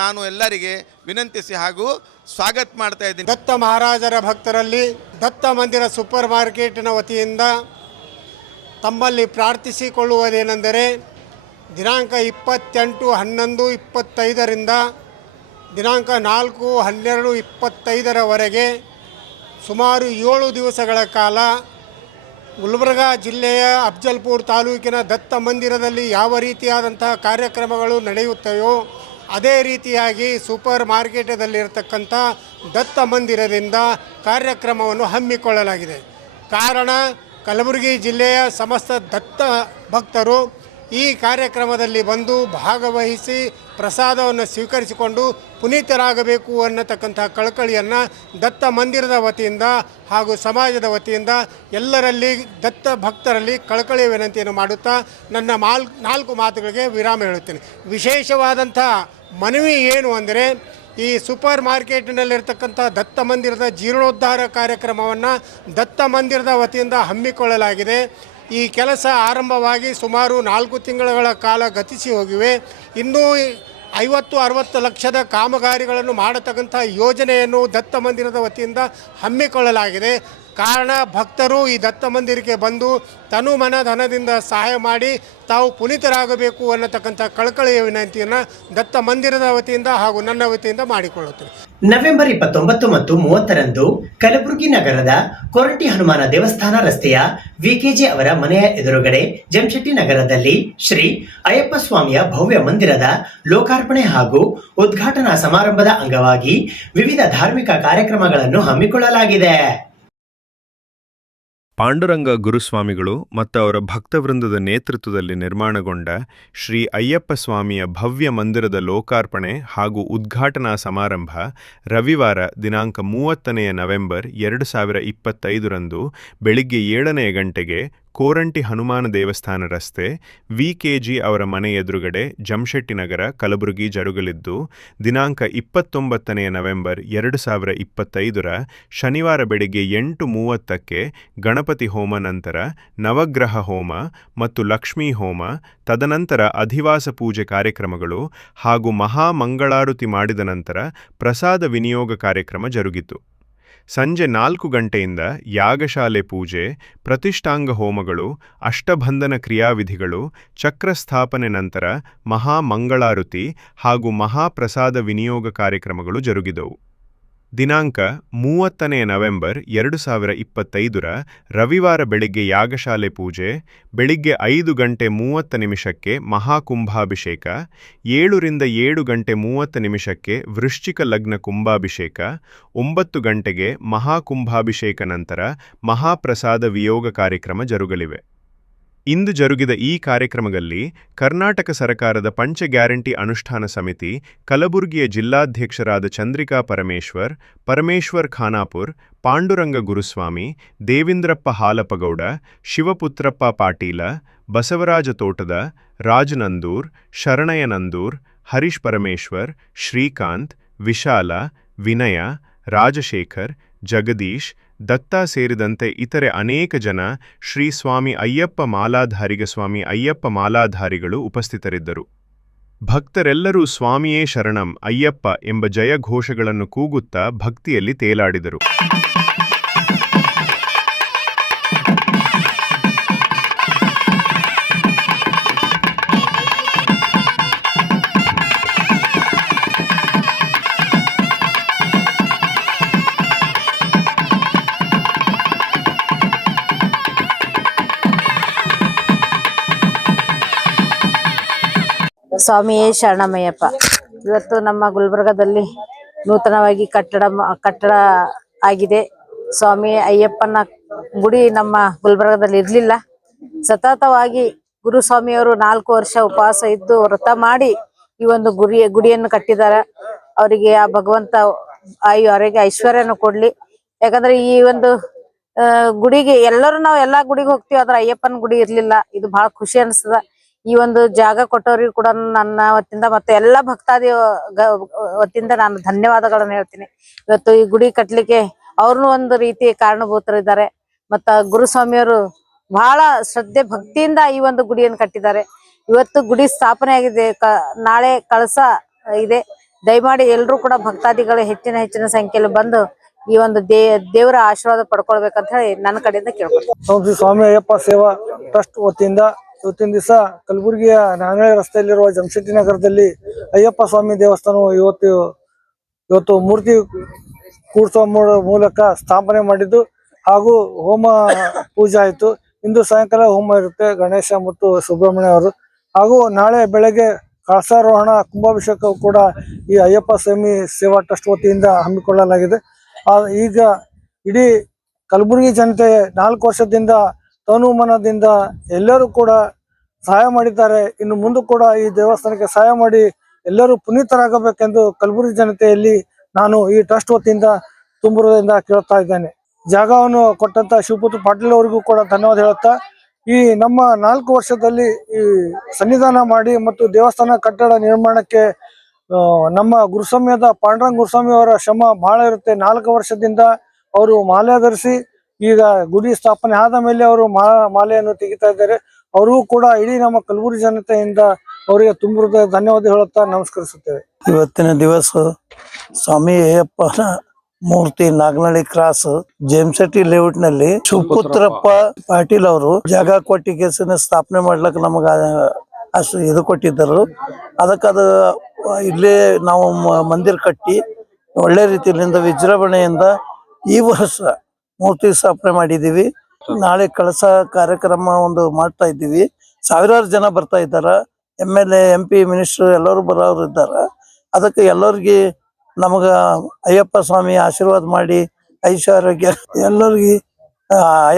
ನಾನು ಎಲ್ಲರಿಗೆ ವಿನಂತಿಸಿ ಹಾಗೂ ಸ್ವಾಗತ ಮಾಡ್ತಾ ಇದ್ದೀನಿ. ದತ್ತ ಮಹಾರಾಜರ ಭಕ್ತರಲ್ಲಿ ದತ್ತ ಮಂದಿರ ಸೂಪರ್ ಮಾರ್ಕೆಟಿನ ವತಿಯಿಂದ ತಮ್ಮಲ್ಲಿ ಪ್ರಾರ್ಥಿಸಿಕೊಳ್ಳುವುದೇನೆಂದರೆ ದಿನಾಂಕ 28/11/25ರಿಂದ ದಿನಾಂಕ 4/12/25ರವರೆಗೆ ಸುಮಾರು 7 ದಿವಸಗಳ ಕಾಲ ಗುಲ್ಬರ್ಗಾ ಜಿಲ್ಲೆಯ ಅಫ್ಜಲ್ಪುರ್ ತಾಲೂಕಿನ ದತ್ತ ಮಂದಿರದಲ್ಲಿ ಯಾವ ರೀತಿಯಾದಂತಹ ಕಾರ್ಯಕ್ರಮಗಳು ನಡೆಯುತ್ತವೆಯೋ ಅದೇ ರೀತಿಯಾಗಿ ಸೂಪರ್ ಮಾರ್ಕೆಟದಲ್ಲಿರತಕ್ಕಂಥ ದತ್ತ ಮಂದಿರದಿಂದ ಕಾರ್ಯಕ್ರಮವನ್ನು ಹಮ್ಮಿಕೊಳ್ಳಲಾಗಿದೆ. ಕಾರಣ ಕಲಬುರಗಿ ಜಿಲ್ಲೆಯ ಸಮಸ್ತ ದತ್ತ ಭಕ್ತರು ಈ ಕಾರ್ಯಕ್ರಮದಲ್ಲಿ ಬಂದು ಭಾಗವಹಿಸಿ ಪ್ರಸಾದವನ್ನು ಸ್ವೀಕರಿಸಿಕೊಂಡು ಪುನೀತರಾಗಬೇಕು ಅನ್ನತಕ್ಕಂಥ ಕಳಕಳಿಯನ್ನು ದತ್ತ ಮಂದಿರದ ವತಿಯಿಂದ ಹಾಗೂ ಸಮಾಜದ ವತಿಯಿಂದ ಎಲ್ಲರಲ್ಲಿ ದತ್ತ ಭಕ್ತರಲ್ಲಿ ಕಳಕಳಿಯ ವಿನಂತಿಯನ್ನು ಮಾಡುತ್ತಾ ನನ್ನ 4 ಮಾತುಗಳಿಗೆ ವಿರಾಮ ಹೇಳುತ್ತೇನೆ. ವಿಶೇಷವಾದಂಥ ಮನವಿ ಏನು ಅಂದರೆ ಈ ಸೂಪರ್ ಮಾರ್ಕೆಟಿನಲ್ಲಿರ್ತಕ್ಕಂಥ ದತ್ತ ಮಂದಿರದ ಜೀರ್ಣೋದ್ಧಾರ ಕಾರ್ಯಕ್ರಮವನ್ನು ದತ್ತ ಮಂದಿರದ ವತಿಯಿಂದ ಹಮ್ಮಿಕೊಳ್ಳಲಾಗಿದೆ. ಈ ಕೆಲಸ ಆರಂಭವಾಗಿ ಸುಮಾರು 4 ತಿಂಗಳ ಕಾಲ ಗತಿಸಿ ಹೋಗಿವೆ. ಇನ್ನೂ 50-60 ಲಕ್ಷದ ಕಾಮಗಾರಿಗಳನ್ನು ಮಾಡತಕ್ಕಂಥ ಯೋಜನೆಯನ್ನು ದತ್ತ ಮಂದಿರದ ವತಿಯಿಂದ ಹಮ್ಮಿಕೊಳ್ಳಲಾಗಿದೆ. ಕಾರಣ ಭಕ್ತರು ಈ ದತ್ತ ಮಂದಿರಕ್ಕೆ ಬಂದು ತನು ಮನ ಧನದಿಂದ ಸಹಾಯ ಮಾಡಿ ತಾವು ಪುನೀತರಾಗಬೇಕು ಅನ್ನತಕ್ಕಂಥ ಕಳಕಳಿಯ ವಿನಂತಿಯನ್ನು ದತ್ತ ಮಂದಿರದ ವತಿಯಿಂದ ಹಾಗೂ ನನ್ನ ವತಿಯಿಂದ ಮಾಡಿಕೊಳ್ಳುತ್ತೇನೆ. ನವೆಂಬರ್ 29 ಮತ್ತು 30ರಂದು ಕಲಬುರಗಿ ನಗರದ ಕೊರಟಿ ಹನುಮಾನ ದೇವಸ್ಥಾನ ರಸ್ತೆಯ ವಿಕೆಜಿ ಅವರ ಮನೆಯ ಎದುರುಗಡೆ ಜಮಶೆಟ್ಟಿ ನಗರದಲ್ಲಿ ಶ್ರೀ ಅಯ್ಯಪ್ಪ ಸ್ವಾಮಿಯ ಭವ್ಯ ಮಂದಿರದ ಲೋಕಾರ್ಪಣೆ ಹಾಗೂ ಉದ್ಘಾಟನಾ ಸಮಾರಂಭದ ಅಂಗವಾಗಿ ವಿವಿಧ ಧಾರ್ಮಿಕ ಕಾರ್ಯಕ್ರಮಗಳನ್ನು ಹಮ್ಮಿಕೊಳ್ಳಲಾಗಿದೆ. ಪಾಂಡುರಂಗ ಗುರುಸ್ವಾಮಿಗಳು ಮತ್ತು ಅವರ ಭಕ್ತವೃಂದದ ನೇತೃತ್ವದಲ್ಲಿ ನಿರ್ಮಾಣಗೊಂಡ ಶ್ರೀ ಅಯ್ಯಪ್ಪ ಸ್ವಾಮಿಯ ಭವ್ಯ ಮಂದಿರದ ಲೋಕಾರ್ಪಣೆ ಹಾಗೂ ಉದ್ಘಾಟನಾ ಸಮಾರಂಭ ರವಿವಾರ ದಿನಾಂಕ 30ನೇ ನವೆಂಬರ್ 2025ರಂದು ಬೆಳಿಗ್ಗೆ 7ನೇ ಗಂಟೆಗೆ ಕೋರಂಟಿ ಹನುಮಾನ ದೇವಸ್ಥಾನ ರಸ್ತೆ ವಿಕೆಜಿ ಅವರ ಮನೆ ಎದುರುಗಡೆ ಜಮಶೆಟ್ಟಿ ನಗರ ಕಲಬುರಗಿ ಜರುಗಲಿದ್ದು ದಿನಾಂಕ 29ನೇ ನವೆಂಬರ್ 2025ರ ಶನಿವಾರ ಬೆಳಿಗ್ಗೆ 8:30ಕ್ಕೆ ಗಣಪತಿ ಹೋಮ ನಂತರ ನವಗ್ರಹ ಹೋಮ ಮತ್ತು ಲಕ್ಷ್ಮೀ ಹೋಮ, ತದನಂತರ ಅಧಿವಾಸ ಪೂಜೆ ಕಾರ್ಯಕ್ರಮಗಳು ಹಾಗೂ ಮಹಾಮಂಗಳಾರತಿ ಮಾಡಿದ ನಂತರ ಪ್ರಸಾದ ವಿನಿಯೋಗ ಕಾರ್ಯಕ್ರಮ ಜರುಗಿತು. ಸಂಜೆ 4 ಗಂಟೆಯಿಂದ ಯಾಗಶಾಲೆ ಪೂಜೆ, ಪ್ರತಿಷ್ಠಾಂಗ ಹೋಮಗಳು, ಅಷ್ಟಬಂಧನ ಕ್ರಿಯಾವಿಧಿಗಳು, ಚಕ್ರಸ್ಥಾಪನೆ ನಂತರ ಮಹಾಮಂಗಳಾರತಿ ಹಾಗೂ ಮಹಾಪ್ರಸಾದ ವಿನಿಯೋಗ ಕಾರ್ಯಕ್ರಮಗಳು ಜರುಗಿದವು. ದಿನಾಂಕ 30ನೇ ನವೆಂಬರ್ 2025ರ ರವಿವಾರ ಬೆಳಿಗ್ಗೆ ಯಾಗಶಾಲೆ ಪೂಜೆ, ಬೆಳಿಗ್ಗೆ 5:30 ಮಹಾಕುಂಭಾಭಿಷೇಕ, 7ರಿಂದ 7:30 ವೃಶ್ಚಿಕ ಲಗ್ನ ಕುಂಭಾಭಿಷೇಕ, 9 ಗಂಟೆಗೆ ಮಹಾಕುಂಭಾಭಿಷೇಕ ನಂತರ ಮಹಾಪ್ರಸಾದ ವಿಯೋಗ ಕಾರ್ಯಕ್ರಮ ಜರುಗಲಿವೆ. ಇಂದು ಜರುಗಿದ ಈ ಕಾರ್ಯಕ್ರಮದಲ್ಲಿ ಕರ್ನಾಟಕ ಸರ್ಕಾರದ ಪಂಚ ಗ್ಯಾರಂಟಿ ಅನುಷ್ಠಾನ ಸಮಿತಿ ಕಲಬುರಗಿಯ ಜಿಲ್ಲಾಧ್ಯಕ್ಷರಾದ ಚಂದ್ರಿಕಾ ಪರಮೇಶ್ವರ್ ಖಾನಾಪುರ್, ಪಾಂಡುರಂಗ ಗುರುಸ್ವಾಮಿ, ದೇವೇಂದ್ರಪ್ಪ ಹಾಲಪಗೌಡ, ಶಿವಪುತ್ರಪ್ಪ ಪಾಟೀಲ, ಬಸವರಾಜ ತೋಟದ, ರಾಜ್ ನಂದೂರ್, ಶರಣಯ್ಯ ನಂದೂರ್, ಹರೀಶ್ ಪರಮೇಶ್ವರ್, ಶ್ರೀಕಾಂತ್, ವಿಶಾಲ, ವಿನಯ, ರಾಜಶೇಖರ್, ಜಗದೀಶ್, ದತ್ತ ಸೇರಿದಂತೆ ಇತರೆ ಅನೇಕ ಜನ ಶ್ರೀ ಸ್ವಾಮಿ ಅಯ್ಯಪ್ಪ ಮಾಲಾಧಾರಿಗ ಸ್ವಾಮಿ ಅಯ್ಯಪ್ಪ ಮಾಲಾಧಾರಿಗಳು ಉಪಸ್ಥಿತರಿದ್ದರು. ಭಕ್ತರೆಲ್ಲರೂ ಸ್ವಾಮಿಯೇ ಶರಣಂ ಅಯ್ಯಪ್ಪ ಎಂಬ ಜಯ ಘೋಷಗಳನ್ನು ಕೂಗುತ್ತಾ ಭಕ್ತಿಯಲ್ಲಿ ತೇಲಾಡಿದರು. ಸ್ವಾಮಿಯೇ ಶರಣಮಯ್ಯಪ್ಪ. ಇವತ್ತು ನಮ್ಮ ಗುಲ್ಬರ್ಗದಲ್ಲಿ ನೂತನವಾಗಿ ಕಟ್ಟಡ ಆಗಿದೆ. ಸ್ವಾಮಿ ಅಯ್ಯಪ್ಪನ ಗುಡಿ ನಮ್ಮ ಗುಲ್ಬರ್ಗದಲ್ಲಿ ಇರಲಿಲ್ಲ. ಸತತವಾಗಿ ಗುರುಸ್ವಾಮಿಯವರು 4 ವರ್ಷ ಉಪವಾಸ ಇದ್ದು ವ್ರತ ಮಾಡಿ ಈ ಒಂದು ಗುಡಿಯನ್ನು ಕಟ್ಟಿದ್ದಾರೆ. ಅವರಿಗೆ ಆ ಭಗವಂತ ಆರೋಗ್ಯ ಐಶ್ವರ್ಯನ ಕೊಡ್ಲಿ. ಯಾಕಂದ್ರೆ ಈ ಒಂದು ಗುಡಿಗೆ ನಾವು ಎಲ್ಲಾ ಗುಡಿಗೆ ಹೋಗ್ತೀವಿ, ಆದ್ರೆ ಅಯ್ಯಪ್ಪನ ಗುಡಿ ಇರ್ಲಿಲ್ಲ. ಇದು ಬಹಳ ಖುಷಿ ಅನಿಸ್ತದ. ಈ ಒಂದು ಜಾಗ ಕೊಟ್ಟವ್ರಿಗೆ ಕೂಡ ನನ್ನ ವತಿಯಿಂದ ಮತ್ತೆ ಎಲ್ಲಾ ಭಕ್ತಾದಿ ವತಿಯಿಂದ ನಾನು ಧನ್ಯವಾದಗಳನ್ನು ಹೇಳ್ತೀನಿ. ಇವತ್ತು ಈ ಗುಡಿ ಕಟ್ಲಿಕ್ಕೆ ಅವ್ರನ್ನು ಒಂದು ರೀತಿ ಕಾರಣಭೂತರಿದ್ದಾರೆ. ಮತ್ತ ಗುರುಸ್ವಾಮಿಯವರು ಬಹಳ ಶ್ರದ್ಧೆ ಭಕ್ತಿಯಿಂದ ಈ ಒಂದು ಗುಡಿಯನ್ನು ಕಟ್ಟಿದ್ದಾರೆ. ಇವತ್ತು ಗುಡಿ ಸ್ಥಾಪನೆ ಆಗಿದೆ, ನಾಳೆ ಕಳಸ ಇದೆ. ದಯಮಾಡಿ ಎಲ್ಲರೂ ಕೂಡ ಭಕ್ತಾದಿಗಳು ಹೆಚ್ಚಿನ ಸಂಖ್ಯೆಯಲ್ಲಿ ಬಂದು ಈ ಒಂದು ದೇವರ ಆಶೀರ್ವಾದ ಪಡ್ಕೊಳ್ಬೇಕಂತ ಹೇಳಿ ನನ್ನ ಕಡೆಯಿಂದ ಕೇಳ್ಕೊಳ್ತೀನಿ. ಸ್ವಾಮಿ ಅಯ್ಯಪ್ಪ ಸೇವಾ ಟ್ರಸ್ಟ್ ವತಿಯಿಂದ ಇವತ್ತಿನ ದಿವಸ ಕಲಬುರಗಿಯ ನಾಗನಹಳ್ಳಿ ರಸ್ತೆಯಲ್ಲಿರುವ ಜಮಶೆಟ್ಟಿ ನಗರದಲ್ಲಿ ಅಯ್ಯಪ್ಪ ಸ್ವಾಮಿ ದೇವಸ್ಥಾನವು ಇವತ್ತು ಮೂರ್ತಿ ಕೂಡಿಸುವ ಮೂಲಕ ಸ್ಥಾಪನೆ ಮಾಡಿದ್ದು ಹಾಗೂ ಹೋಮ ಪೂಜೆ ಆಯಿತು. ಇಂದು ಸಾಯಂಕಾಲ ಹೋಮ ಇರುತ್ತೆ ಗಣೇಶ ಮತ್ತು ಸುಬ್ರಹ್ಮಣ್ಯ ಅವರು. ಹಾಗೂ ನಾಳೆ ಬೆಳಗ್ಗೆ ಕಳಸಾರೋಹಣ ಕುಂಭಾಭಿಷೇಕ ಕೂಡ ಈ ಅಯ್ಯಪ್ಪ ಸ್ವಾಮಿ ಸೇವಾ ಟ್ರಸ್ಟ್ ವತಿಯಿಂದ ಹಮ್ಮಿಕೊಳ್ಳಲಾಗಿದೆ. ಈಗ ಇಡೀ ಕಲಬುರಗಿ ಜನತೆ 4 ವರ್ಷದಿಂದ ತನುಮನದಿಂದ ಎಲ್ಲರೂ ಕೂಡ ಸಹಾಯ ಮಾಡಿದ್ದಾರೆ. ಇನ್ನು ಮುಂದೆ ಕೂಡ ಈ ದೇವಸ್ಥಾನಕ್ಕೆ ಸಹಾಯ ಮಾಡಿ ಎಲ್ಲರೂ ಪುನೀತರಾಗಬೇಕೆಂದು ಕಲಬುರಗಿ ಜನತೆಯಲ್ಲಿ ನಾನು ಈ ಟ್ರಸ್ಟ್ ವತಿಯಿಂದ ತುಂಬುವುದರಿಂದ ಕೇಳ್ತಾ ಇದ್ದೇನೆ. ಜಾಗವನ್ನು ಕೊಟ್ಟಂತ ಶಿವಪುತ್ರ ಪಾಟೀಲ್ ಅವರಿಗೂ ಕೂಡ ಧನ್ಯವಾದ ಹೇಳುತ್ತಾ, ಈ ನಮ್ಮ 4 ವರ್ಷದಲ್ಲಿ ಈ ಸನ್ನಿಧಾನ ಮಾಡಿ ಮತ್ತು ದೇವಸ್ಥಾನ ಕಟ್ಟಡ ನಿರ್ಮಾಣಕ್ಕೆ ನಮ್ಮ ಗುರುಸ್ವಾಮಿಯಾದ ಪಾಂಡುರಂಗ ಗುರುಸ್ವಾಮಿ ಅವರ ಶ್ರಮ ಬಹಳ ಇರುತ್ತೆ. 4 ವರ್ಷದಿಂದ ಅವರು ಮಾಲೆ ಧರಿಸಿ ಈಗ ಗುಡಿ ಸ್ಥಾಪನೆ ಆದ ಮೇಲೆ ಅವರು ಮಾಲೆಯನ್ನು ತೆಗಿತಾ ಇದ್ದಾರೆ. ಅವರಿಗೂ ಕೂಡ ಇಡೀ ನಮ್ಮ ಕಲಬುರಗಿ ಜನತೆಯಿಂದ ಅವರಿಗೆ ತುಂಬ ಧನ್ಯವಾದ ಹೇಳುತ್ತಾ ನಮಸ್ಕರಿಸುತ್ತೇವೆ. ಇವತ್ತಿನ ದಿವಸ ಸ್ವಾಮಿ ಅಯ್ಯಪ್ಪನ ಮೂರ್ತಿ ನಾಗನಹಳ್ಳಿ ಕ್ರಾಸ್ ಜೆಎಂಶೆಟ್ಟಿ ಲೇಔಟ್ ನಲ್ಲಿ ಶಿವಪುತ್ರಪ್ಪ ಪಾಟೀಲ್ ಅವರು ಜಾಗ ಕೊಟ್ಟಿ ಕೇಸಿನ ಸ್ಥಾಪನೆ ಮಾಡ್ಲಕ್ಕ ನಮಗ ಅಷ್ಟು ಇದು ಕೊಟ್ಟಿದ್ದರು. ಅದಕ್ಕದು ಇಲ್ಲೇ ನಾವು ಮಂದಿರ ಕಟ್ಟಿ ಒಳ್ಳೆ ರೀತಿಯಿಂದ ವಿಜೃಂಭಣೆಯಿಂದ ಈ ವರ್ಷ ಮೂರ್ತಿ ಸ್ಥಾಪನೆ ಮಾಡಿದೀವಿ. ನಾಳೆ ಕಳಸ ಕಾರ್ಯಕ್ರಮ ಒಂದು ಮಾಡ್ತಾ ಇದ್ದೀವಿ. ಸಾವಿರಾರು ಜನ ಬರ್ತಾ ಇದ್ದಾರ. MLA MP ಮಿನಿಸ್ಟರ್ ಎಲ್ಲರೂ ಬರೋರು ಇದ್ದಾರ. ಅದಕ್ಕೆ ಎಲ್ಲರಿಗೆ ನಮಗ ಅಯ್ಯಪ್ಪ ಸ್ವಾಮಿ ಆಶೀರ್ವಾದ ಮಾಡಿ ಐಶ್ವರ್ಯ ಎಲ್ಲರಿಗೆ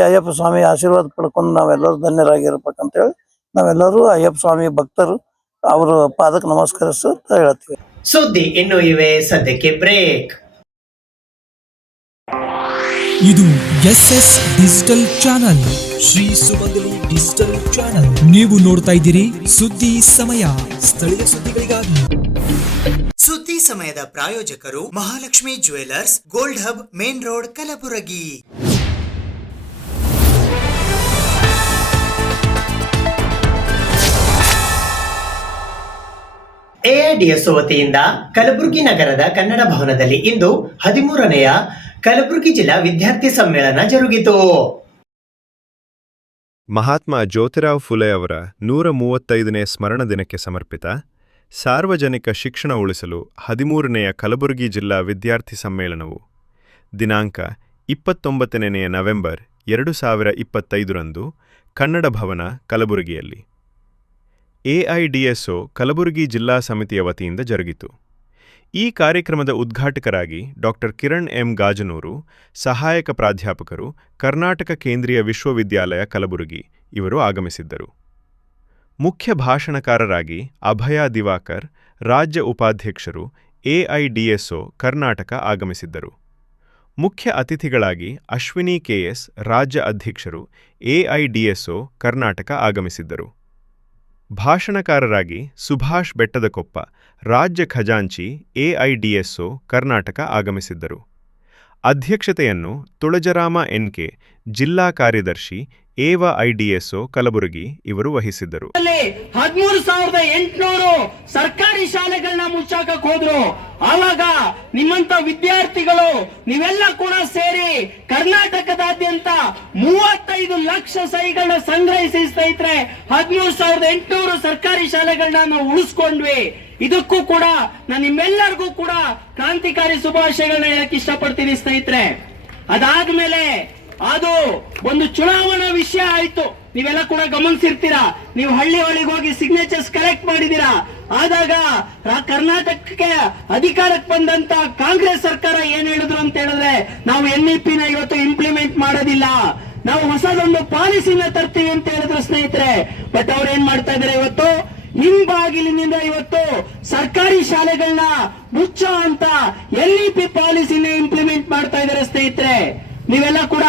ಅಯ್ಯಪ್ಪ ಸ್ವಾಮಿ ಆಶೀರ್ವಾದ ಪಡ್ಕೊಂಡು ನಾವೆಲ್ಲರೂ ಧನ್ಯರಾಗಿರ್ಬೇಕಂತೇಳಿ ನಾವೆಲ್ಲರೂ ಅಯ್ಯಪ್ಪ ಸ್ವಾಮಿ ಭಕ್ತರು ಅವ್ರ ಪಾದಕ್ಕೆ ನಮಸ್ಕರಿಸ್ತಾ ಹೇಳ್ತೀವಿ. ಸುದ್ದಿ ಇನ್ನೂ ಇವೆ, ಸದ್ಯಕ್ಕೆ ಬ್ರೇಕ್. ಇದು SS ಡಿಜಿಟಲ್ ಚಾನಲ್, ಶ್ರೀ ಸುಮಂಗಲಿ ಡಿಜಿಟಲ್ ಚಾನಲ್. ನೀವು ನೋಡ್ತಾ ಇದ್ದೀರಿ ಸುದ್ದಿ ಸಮಯ, ಸ್ಥಳೀಯ ಸುದ್ದಿಗಳಿಗಾಗಿ. ಸುದ್ದಿ ಸಮಯದ ಪ್ರಾಯೋಜಕರು Mahalakshmi jewellers, gold hub, main road, Kalaburagi. AIDSO ವತಿಯಿಂದ ಕಲಬುರಗಿ ನಗರದ ಕನ್ನಡ ಭವನದಲ್ಲಿ ಇಂದು 13ನೇಯ ಕಲಬುರಗಿ ಜಿಲ್ಲಾ ವಿದ್ಯಾರ್ಥಿ ಸಮ್ಮೇಳನ ಜರುಗಿತು. ಮಹಾತ್ಮ ಜ್ಯೋತಿರಾವ್ ಫುಲೆ ಅವರ 135ನೇ ಸ್ಮರಣ ದಿನಕ್ಕೆ ಸಮರ್ಪಿತ ಸಾರ್ವಜನಿಕ ಶಿಕ್ಷಣ ಉಳಿಸಲು 13ನೇಯ ಕಲಬುರಗಿ ಜಿಲ್ಲಾ ವಿದ್ಯಾರ್ಥಿ ಸಮ್ಮೇಳನವು ದಿನಾಂಕ 29ನೇ ನವೆಂಬರ್ 2025ರಂದು ಕನ್ನಡ ಭವನ ಕಲಬುರಗಿಯಲ್ಲಿ AIDSO ಕಲಬುರಗಿ ಜಿಲ್ಲಾ ಸಮಿತಿಯ ವತಿಯಿಂದ ಜರುಗಿತು. ಈ ಕಾರ್ಯಕ್ರಮದ ಉದ್ಘಾಟಕರಾಗಿ ಡಾಕ್ಟರ್ ಕಿರಣ್ M. ಗಾಜನೂರು, ಸಹಾಯಕ ಪ್ರಾಧ್ಯಾಪಕರು, ಕರ್ನಾಟಕ ಕೇಂದ್ರೀಯ ವಿಶ್ವವಿದ್ಯಾಲಯ ಕಲಬುರಗಿ ಇವರು ಆಗಮಿಸಿದ್ದರು. ಮುಖ್ಯ ಭಾಷಣಕಾರರಾಗಿ ಅಭಯ ದಿವಾಕರ್, ರಾಜ್ಯ ಉಪಾಧ್ಯಕ್ಷರು, AIDSO ಕರ್ನಾಟಕ ಆಗಮಿಸಿದ್ದರು. ಮುಖ್ಯ ಅತಿಥಿಗಳಾಗಿ ಅಶ್ವಿನಿ KS, ರಾಜ್ಯ ಅಧ್ಯಕ್ಷರು, AIDSO ಕರ್ನಾಟಕ ಆಗಮಿಸಿದ್ದರು. ಭಾಷಣಕಾರರಾಗಿ ಸುಭಾಷ್ ಬೆಟ್ಟದಕೊಪ್ಪ, ರಾಜ್ಯ ಖಜಾಂಚಿ, AIDSO ಕರ್ನಾಟಕ ಆಗಮಿಸಿದ್ದರು. ಅಧ್ಯಕ್ಷತೆಯನ್ನು ತುಳಜರಾಮ NK, ಜಿಲ್ಲಾ ಕಾರ್ಯದರ್ಶಿ, AIDSO ಕಲಬುರಗಿ ಇವರು ವಹಿಸಿದ್ದರು. 13,800 ಸರ್ಕಾರಿ ಶಾಲೆಗಳನ್ನ ಮುಚ್ಚಾಕಕ್ ಹೋದ್ರು. ಆವಾಗ ನಿಮ್ಮಂತ ವಿದ್ಯಾರ್ಥಿಗಳು ನೀವೆಲ್ಲ ಕೂಡ ಸೇರಿ ಕರ್ನಾಟಕದಾದ್ಯಂತ 35 ಲಕ್ಷ ಸಹಿಗಳನ್ನ ಸಂಗ್ರಹಿಸಿ ಸ್ನೇಹಿತರೆ 13,800 ಸರ್ಕಾರಿ ಶಾಲೆಗಳನ್ನ ನಾವು ಉಳಿಸ್ಕೊಂಡ್ವಿ. ಇದಕ್ಕೂ ಕೂಡ ನಾನು ನಿಮ್ಮೆಲ್ಲರಿಗೂ ಕೂಡ ಕ್ರಾಂತಿಕಾರಿ ಶುಭಾಶಯಗಳನ್ನ ಹೇಳಕ್ ಇಷ್ಟಪಡ್ತೀನಿ ಸ್ನೇಹಿತರೆ. ಅದಾದ್ಮೇಲೆ ಅದು ಒಂದು ಚುನಾವಣಾ ವಿಷಯ ಆಯ್ತು. ನೀವೆಲ್ಲ ಕೂಡ ಗಮನಿಸಿರ್ತೀರಾ. ನೀವು ಹಳ್ಳಿ ಹೋಗಿ ಸಿಗ್ನೇಚರ್ಸ್ ಕಲೆಕ್ಟ್ ಮಾಡಿದೀರಾ. ಆದಾಗ ಕರ್ನಾಟಕಕ್ಕೆ ಅಧಿಕಾರಕ್ಕೆ ಬಂದಂತ ಕಾಂಗ್ರೆಸ್ ಸರ್ಕಾರ ಏನ್ ಹೇಳಿದ್ರು ಅಂತ ಹೇಳಿದ್ರೆ, ನಾವು NEP ನ ಇವತ್ತು ಇಂಪ್ಲಿಮೆಂಟ್ ಮಾಡೋದಿಲ್ಲ, ನಾವು ಹೊಸದೊಂದು ಪಾಲಿಸಿನ ತರ್ತೀವಿ ಅಂತ ಹೇಳಿದ್ರು ಸ್ನೇಹಿತರೆ. ಬಟ್ ಅವ್ರು ಏನ್ ಮಾಡ್ತಾ ಇದಾರೆ, ಇವತ್ತು ಹಿಂಬಾಗಿಲಿನಿಂದ ಇವತ್ತು ಸರ್ಕಾರಿ ಶಾಲೆಗಳನ್ನ ಮುಚ್ಚೋ ಅಂತ NEP ಪಾಲಿಸಿನ ಇಂಪ್ಲಿಮೆಂಟ್ ಮಾಡ್ತಾ ಇದಾರೆ ಸ್ನೇಹಿತರೆ. ನೀವೆಲ್ಲ ಕೂಡ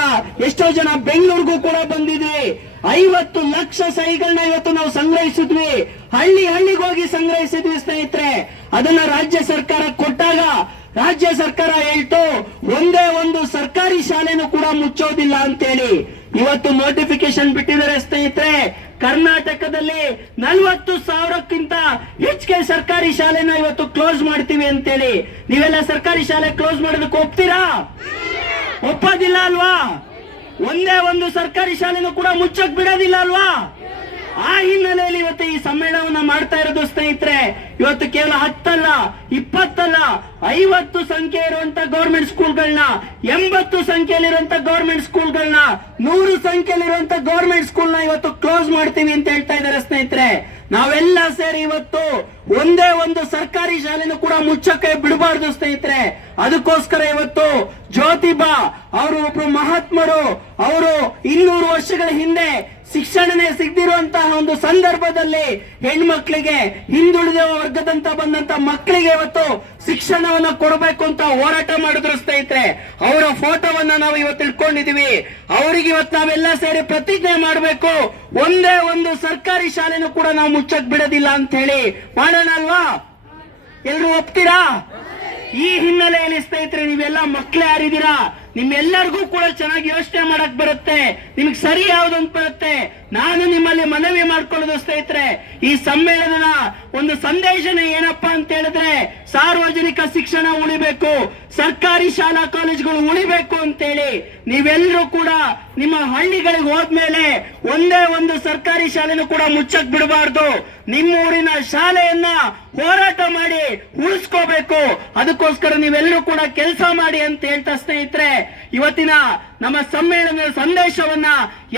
ಎಷ್ಟೋ ಜನ ಬೆಂಗಳೂರಿಗೂ ಕೂಡ ಬಂದಿದ್ವಿ. 50 ಲಕ್ಷ ಸಹಿಗಳನ್ನ ಇವತ್ತು ನಾವು ಸಂಗ್ರಹಿಸಿದ್ವಿ. ಹಳ್ಳಿಗೋಗಿ ಸಂಗ್ರಹಿಸಿದ್ವಿ ಸ್ನೇಹಿತರೆ. ಅದನ್ನ ರಾಜ್ಯ ಸರ್ಕಾರ ಕೊಟ್ಟಾಗ ರಾಜ್ಯ ಸರ್ಕಾರ ಹೇಳ್ತು ಒಂದೇ ಒಂದು ಸರ್ಕಾರಿ ಶಾಲೆನೂ ಕೂಡ ಮುಚ್ಚೋದಿಲ್ಲ ಅಂತೇಳಿ. ಇವತ್ತು ನೋಟಿಫಿಕೇಶನ್ ಬಿಟ್ಟಿದ್ದಾರೆ ಸ್ನೇಹಿತರೆ. ಕರ್ನಾಟಕದಲ್ಲಿ 40,000ಕ್ಕಿಂತ ಹೆಚ್ಚಿಗೆ ಸರ್ಕಾರಿ ಶಾಲೆನ ಇವತ್ತು ಕ್ಲೋಸ್ ಮಾಡ್ತೀವಿ ಅಂತೇಳಿ. ನೀವೆಲ್ಲ ಸರ್ಕಾರಿ ಶಾಲೆ ಕ್ಲೋಸ್ ಮಾಡೋದಕ್ಕೆ ಒಪ್ತೀರಾ? ಒಪ್ಪೋದಿಲ್ಲ ಅಲ್ವಾ? ಒಂದೇ ಒಂದು ಸರ್ಕಾರಿ ಶಾಲೆನೂ ಕೂಡ ಮುಚ್ಚಕ್ ಬಿಡೋದಿಲ್ಲ ಅಲ್ವಾ? ಆ ಹಿನ್ನೆಲೆಯಲ್ಲಿ ಇವತ್ತು ಈ ಸಮ್ಮೇಳನವನ್ನ ಮಾಡ್ತಾ ಇರೋದು ಸ್ನೇಹಿತರೆ. ಇವತ್ತು ಕೇವಲ 10 ಅಲ್ಲ, 20 ಅಲ್ಲ, 50 ಸಂಖ್ಯೆ ಇರುವಂತ ಗೌರ್ಮೆಂಟ್ ಸ್ಕೂಲ್ಗಳನ್ನ, 80 ಸಂಖ್ಯೆಯಲ್ಲಿರುವಂತ ಗೌರ್ಮೆಂಟ್ ಸ್ಕೂಲ್ಗಳನ್ನ, 100 ಸಂಖ್ಯೆಯಲ್ಲಿರುವಂತ ಗೌರ್ಮೆಂಟ್ ಸ್ಕೂಲ್ನ ಇವತ್ತು ಕ್ಲೋಸ್ ಮಾಡ್ತೀವಿ ಅಂತ ಹೇಳ್ತಾ ಇದ್ದಾರೆ ಸ್ನೇಹಿತರೆ. ನಾವೆಲ್ಲ ಸೇರಿ ಇವತ್ತು ಒಂದೇ ಒಂದು ಸರ್ಕಾರಿ ಶಾಲೆನೂ ಕೂಡ ಮುಚ್ಚಕ್ಕೆ ಬಿಡಬಾರ್ದು ಸ್ನೇಹಿತರೆ. ಅದಕ್ಕೋಸ್ಕರ ಇವತ್ತು ಜ್ಯೋತಿಬಾ ಅವರು ಒಬ್ರು ಮಹಾತ್ಮರು, ಅವರು 200 ವರ್ಷಗಳ ಹಿಂದೆ ಶಿಕ್ಷಣನೇ ಸಿಗದಿರುವಂತಹ ಒಂದು ಸಂದರ್ಭದಲ್ಲಿ ಹೆಣ್ಮಕ್ಳಿಗೆ, ಹಿಂದುಳಿದ ವರ್ಗದಂತ ಬಂದಂತ ಮಕ್ಕಳಿಗೆ ಇವತ್ತು ಶಿಕ್ಷಣವನ್ನ ಕೊಡಬೇಕು ಅಂತ ಹೋರಾಟ ಮಾಡಿದ್ರು ಸ್ನೇಹಿತರೆ. ಅವರ ಫೋಟೋವನ್ನ ನಾವು ಇವತ್ತು ಇಟ್ಕೊಂಡಿದೀವಿ. ಅವರಿಗೆ ಇವತ್ತು ನಾವೆಲ್ಲ ಸೇರಿ ಪ್ರತಿಜ್ಞೆ ಮಾಡಬೇಕು, ಒಂದೇ ಒಂದು ಸರ್ಕಾರಿ ಶಾಲೆನೂ ಕೂಡ ನಾವು ಮುಚ್ಚಕ್ ಬಿಡೋದಿಲ್ಲ ಅಂತ ಹೇಳಿ. ಮಾಡೋಣ ಅಲ್ವಾ? ಎಲ್ರು ಒಪ್ತೀರಾ? ಈ ಹಿನ್ನೆಲೆಯಲ್ಲಿ ಸ್ನೇಹಿತರೆ, ನೀವೆಲ್ಲ ಮಕ್ಕಳೇ ಯಾರಿದ್ದೀರಾ, ನಿಮ್ಮೆಲ್ಲರಿಗೂ ಕೂಡ ಚೆನ್ನಾಗಿ ಯೋಚನೆ ಮಾಡಕ್ ಬರುತ್ತೆ. ನಿಮ್ಗೆ ಸರಿ ಯಾವ್ದಂತ ಬರುತ್ತೆ. ನಾನು ನಿಮ್ಮಲ್ಲಿ ಮನವಿ ಮಾಡ್ಕೊಳ್ಳೋದು ಸ್ನೇಹಿತರೆ, ಈ ಸಮ್ಮೇಳನದ ಒಂದು ಸಂದೇಶನೇ ಏನಪ್ಪಾ ಅಂತ ಹೇಳಿದ್ರೆ, ಸಾರ್ವಜನಿಕ ಶಿಕ್ಷಣ ಉಳಿಬೇಕು, ಸರ್ಕಾರಿ ಶಾಲಾ ಕಾಲೇಜುಗಳು ಉಳಿಬೇಕು ಅಂತೇಳಿ. ನೀವೆಲ್ಲರೂ ಕೂಡ ನಿಮ್ಮ ಹಳ್ಳಿಗಳಿಗೆ ಹೋದ್ಮೇಲೆ ಒಂದೇ ಒಂದು ಸರ್ಕಾರಿ ಶಾಲೆನೂ ಕೂಡ ಮುಚ್ಚಕ್ ಬಿಡಬಾರ್ದು. ನಿಮ್ಮ ಊರಿನ ಶಾಲೆಯನ್ನ ಹೋರಾಟ ಮಾಡಿ ಉಳಿಸ್ಕೋಬೇಕು. ಅದಕ್ಕೋಸ್ಕರ ನೀವೆಲ್ಲರೂ ಕೂಡ ಕೆಲಸ ಮಾಡಿ ಅಂತ ಹೇಳ್ತಾ ಸ್ನೇಹಿತರೆ, ಇವತ್ತಿನ ನಮ್ಮ ಸಮ್ಮೇಳನದ ಸಂದೇಶವನ್ನ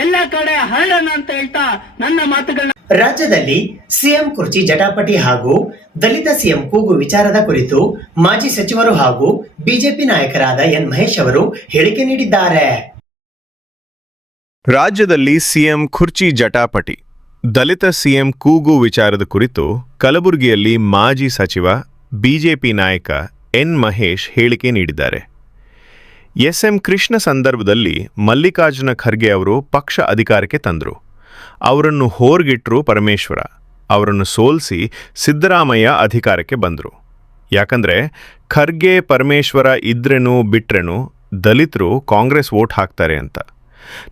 ಎಲ್ಲ ಕಡೆ ಹರಡೋಣ ಅಂತ ಹೇಳ್ತಾ ನನ್ನ ಮಾತುಗಳನ್ನ. ರಾಜ್ಯದಲ್ಲಿ ಸಿಎಂ ಕುರ್ಚಿ ಜಟಾಪಟಿ ಹಾಗೂ ದಲಿತ ಸಿಎಂ ಕೂಗು ವಿಚಾರದ ಕುರಿತು ಮಾಜಿ ಸಚಿವರು ಹಾಗೂ ಬಿಜೆಪಿ ನಾಯಕರಾದ ಎನ್ ಮಹೇಶ್ ಅವರು ಹೇಳಿಕೆ ನೀಡಿದ್ದಾರೆ. ರಾಜ್ಯದಲ್ಲಿ ಸಿಎಂ ಕುರ್ಚಿ ಜಟಾಪಟಿ, ದಲಿತ ಸಿಎಂ ಕೂಗು ವಿಚಾರದ ಕುರಿತು ಕಲಬುರಗಿಯಲ್ಲಿ ಮಾಜಿ ಸಚಿವ ಬಿಜೆಪಿ ನಾಯಕ ಎನ್ ಮಹೇಶ್ ಹೇಳಿಕೆ ನೀಡಿದ್ದಾರೆ. ಎಸ್ಎಂ ಕೃಷ್ಣ ಸಂದರ್ಭದಲ್ಲಿ ಮಲ್ಲಿಕಾರ್ಜುನ ಖರ್ಗೆ ಅವರು ಪಕ್ಷ ಅಧಿಕಾರಕ್ಕೆ ತಂದರು. ಅವರನ್ನು ಹೋರ್ಗಿಟ್ರು ಪರಮೇಶ್ವರ. ಅವರನ್ನು ಸೋಲಿಸಿ ಸಿದ್ದರಾಮಯ್ಯ ಅಧಿಕಾರಕ್ಕೆ ಬಂದರು. ಯಾಕಂದರೆ ಖರ್ಗೆ ಪರಮೇಶ್ವರ ಇದ್ರೇನು ಬಿಟ್ರೇನು ದಲಿತರು ಕಾಂಗ್ರೆಸ್ ವೋಟ್ ಹಾಕ್ತಾರೆ ಅಂತ.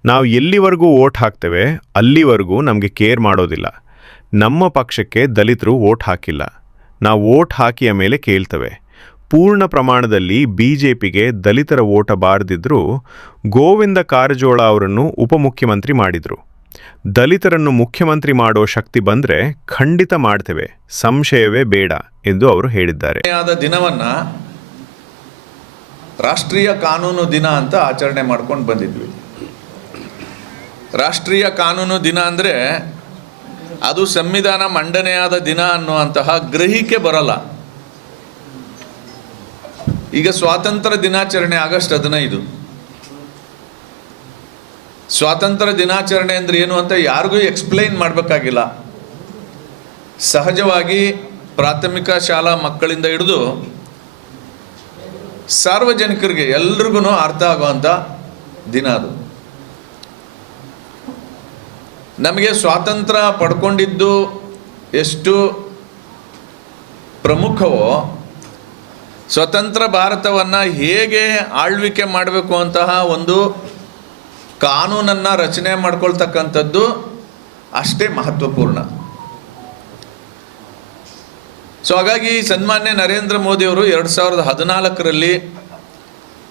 ನಾವು ಎಲ್ಲಿವರೆಗೂ ವೋಟ್ ಹಾಕ್ತೇವೆ ಅಲ್ಲಿವರೆಗೂ ನಮಗೆ ಕೇರ್ ಮಾಡೋದಿಲ್ಲ. ನಮ್ಮ ಪಕ್ಷಕ್ಕೆ ದಲಿತರು ವೋಟ್ ಹಾಕಿಲ್ಲ. ನಾವು ವೋಟ್ ಹಾಕಿಯ ಮೇಲೆ ಕೇಳ್ತೇವೆ. ಪೂರ್ಣ ಪ್ರಮಾಣದಲ್ಲಿ ಬಿಜೆಪಿಗೆ ದಲಿತರ ಓಟ ಬಾರದಿದ್ರೂ ಗೋವಿಂದ ಕಾರಜೋಳ ಅವರನ್ನು ಉಪಮುಖ್ಯಮಂತ್ರಿ ಮಾಡಿದರು. ದಲಿತರನ್ನು ಮುಖ್ಯಮಂತ್ರಿ ಮಾಡೋ ಶಕ್ತಿ ಬಂದರೆ ಖಂಡಿತ ಮಾಡ್ತೇವೆ, ಸಂಶಯವೇ ಬೇಡ ಎಂದು ಅವರು ಹೇಳಿದ್ದಾರೆ. ದಿನವನ್ನ ರಾಷ್ಟ್ರೀಯ ಕಾನೂನು ದಿನ ಅಂತ ಆಚರಣೆ ಮಾಡ್ಕೊಂಡು ಬಂದಿದ್ವಿ. ರಾಷ್ಟ್ರೀಯ ಕಾನೂನು ದಿನ ಅಂದರೆ ಅದು ಸಂವಿಧಾನ ಮಂಡನೆಯಾದ ದಿನ ಅನ್ನುವಂತಹ ಗ್ರಹಿಕೆ ಬರಲ್ಲ. ಈಗ ಸ್ವಾತಂತ್ರ್ಯ ದಿನಾಚರಣೆ ಆಗಸ್ಟ್ 15. ಸ್ವಾತಂತ್ರ್ಯ ದಿನಾಚರಣೆ ಅಂದರೆ ಏನು ಅಂತ ಯಾರಿಗೂ ಎಕ್ಸ್ಪ್ಲೈನ್ ಮಾಡಬೇಕಾಗಿಲ್ಲ. ಸಹಜವಾಗಿ ಪ್ರಾಥಮಿಕ ಶಾಲಾ ಮಕ್ಕಳಿಂದ ಹಿಡಿದು ಸಾರ್ವಜನಿಕರಿಗೆ ಎಲ್ರಿಗೂ ಅರ್ಥ ಆಗುವಂಥ ದಿನ ಅದು. ನಮಗೆ ಸ್ವಾತಂತ್ರ್ಯ ಪಡ್ಕೊಂಡಿದ್ದು ಎಷ್ಟು ಪ್ರಮುಖವೋ, ಸ್ವತಂತ್ರ ಭಾರತವನ್ನು ಹೇಗೆ ಆಳ್ವಿಕೆ ಮಾಡಬೇಕು ಅಂತಹ ಒಂದು ಕಾನೂನನ್ನು ರಚನೆ ಮಾಡ್ಕೊಳ್ತಕ್ಕಂಥದ್ದು ಅಷ್ಟೇ ಮಹತ್ವಪೂರ್ಣ. ಸೊ ಹಾಗಾಗಿ ಸನ್ಮಾನ್ಯ ನರೇಂದ್ರ ಮೋದಿಯವರು 2014ರಲ್ಲಿ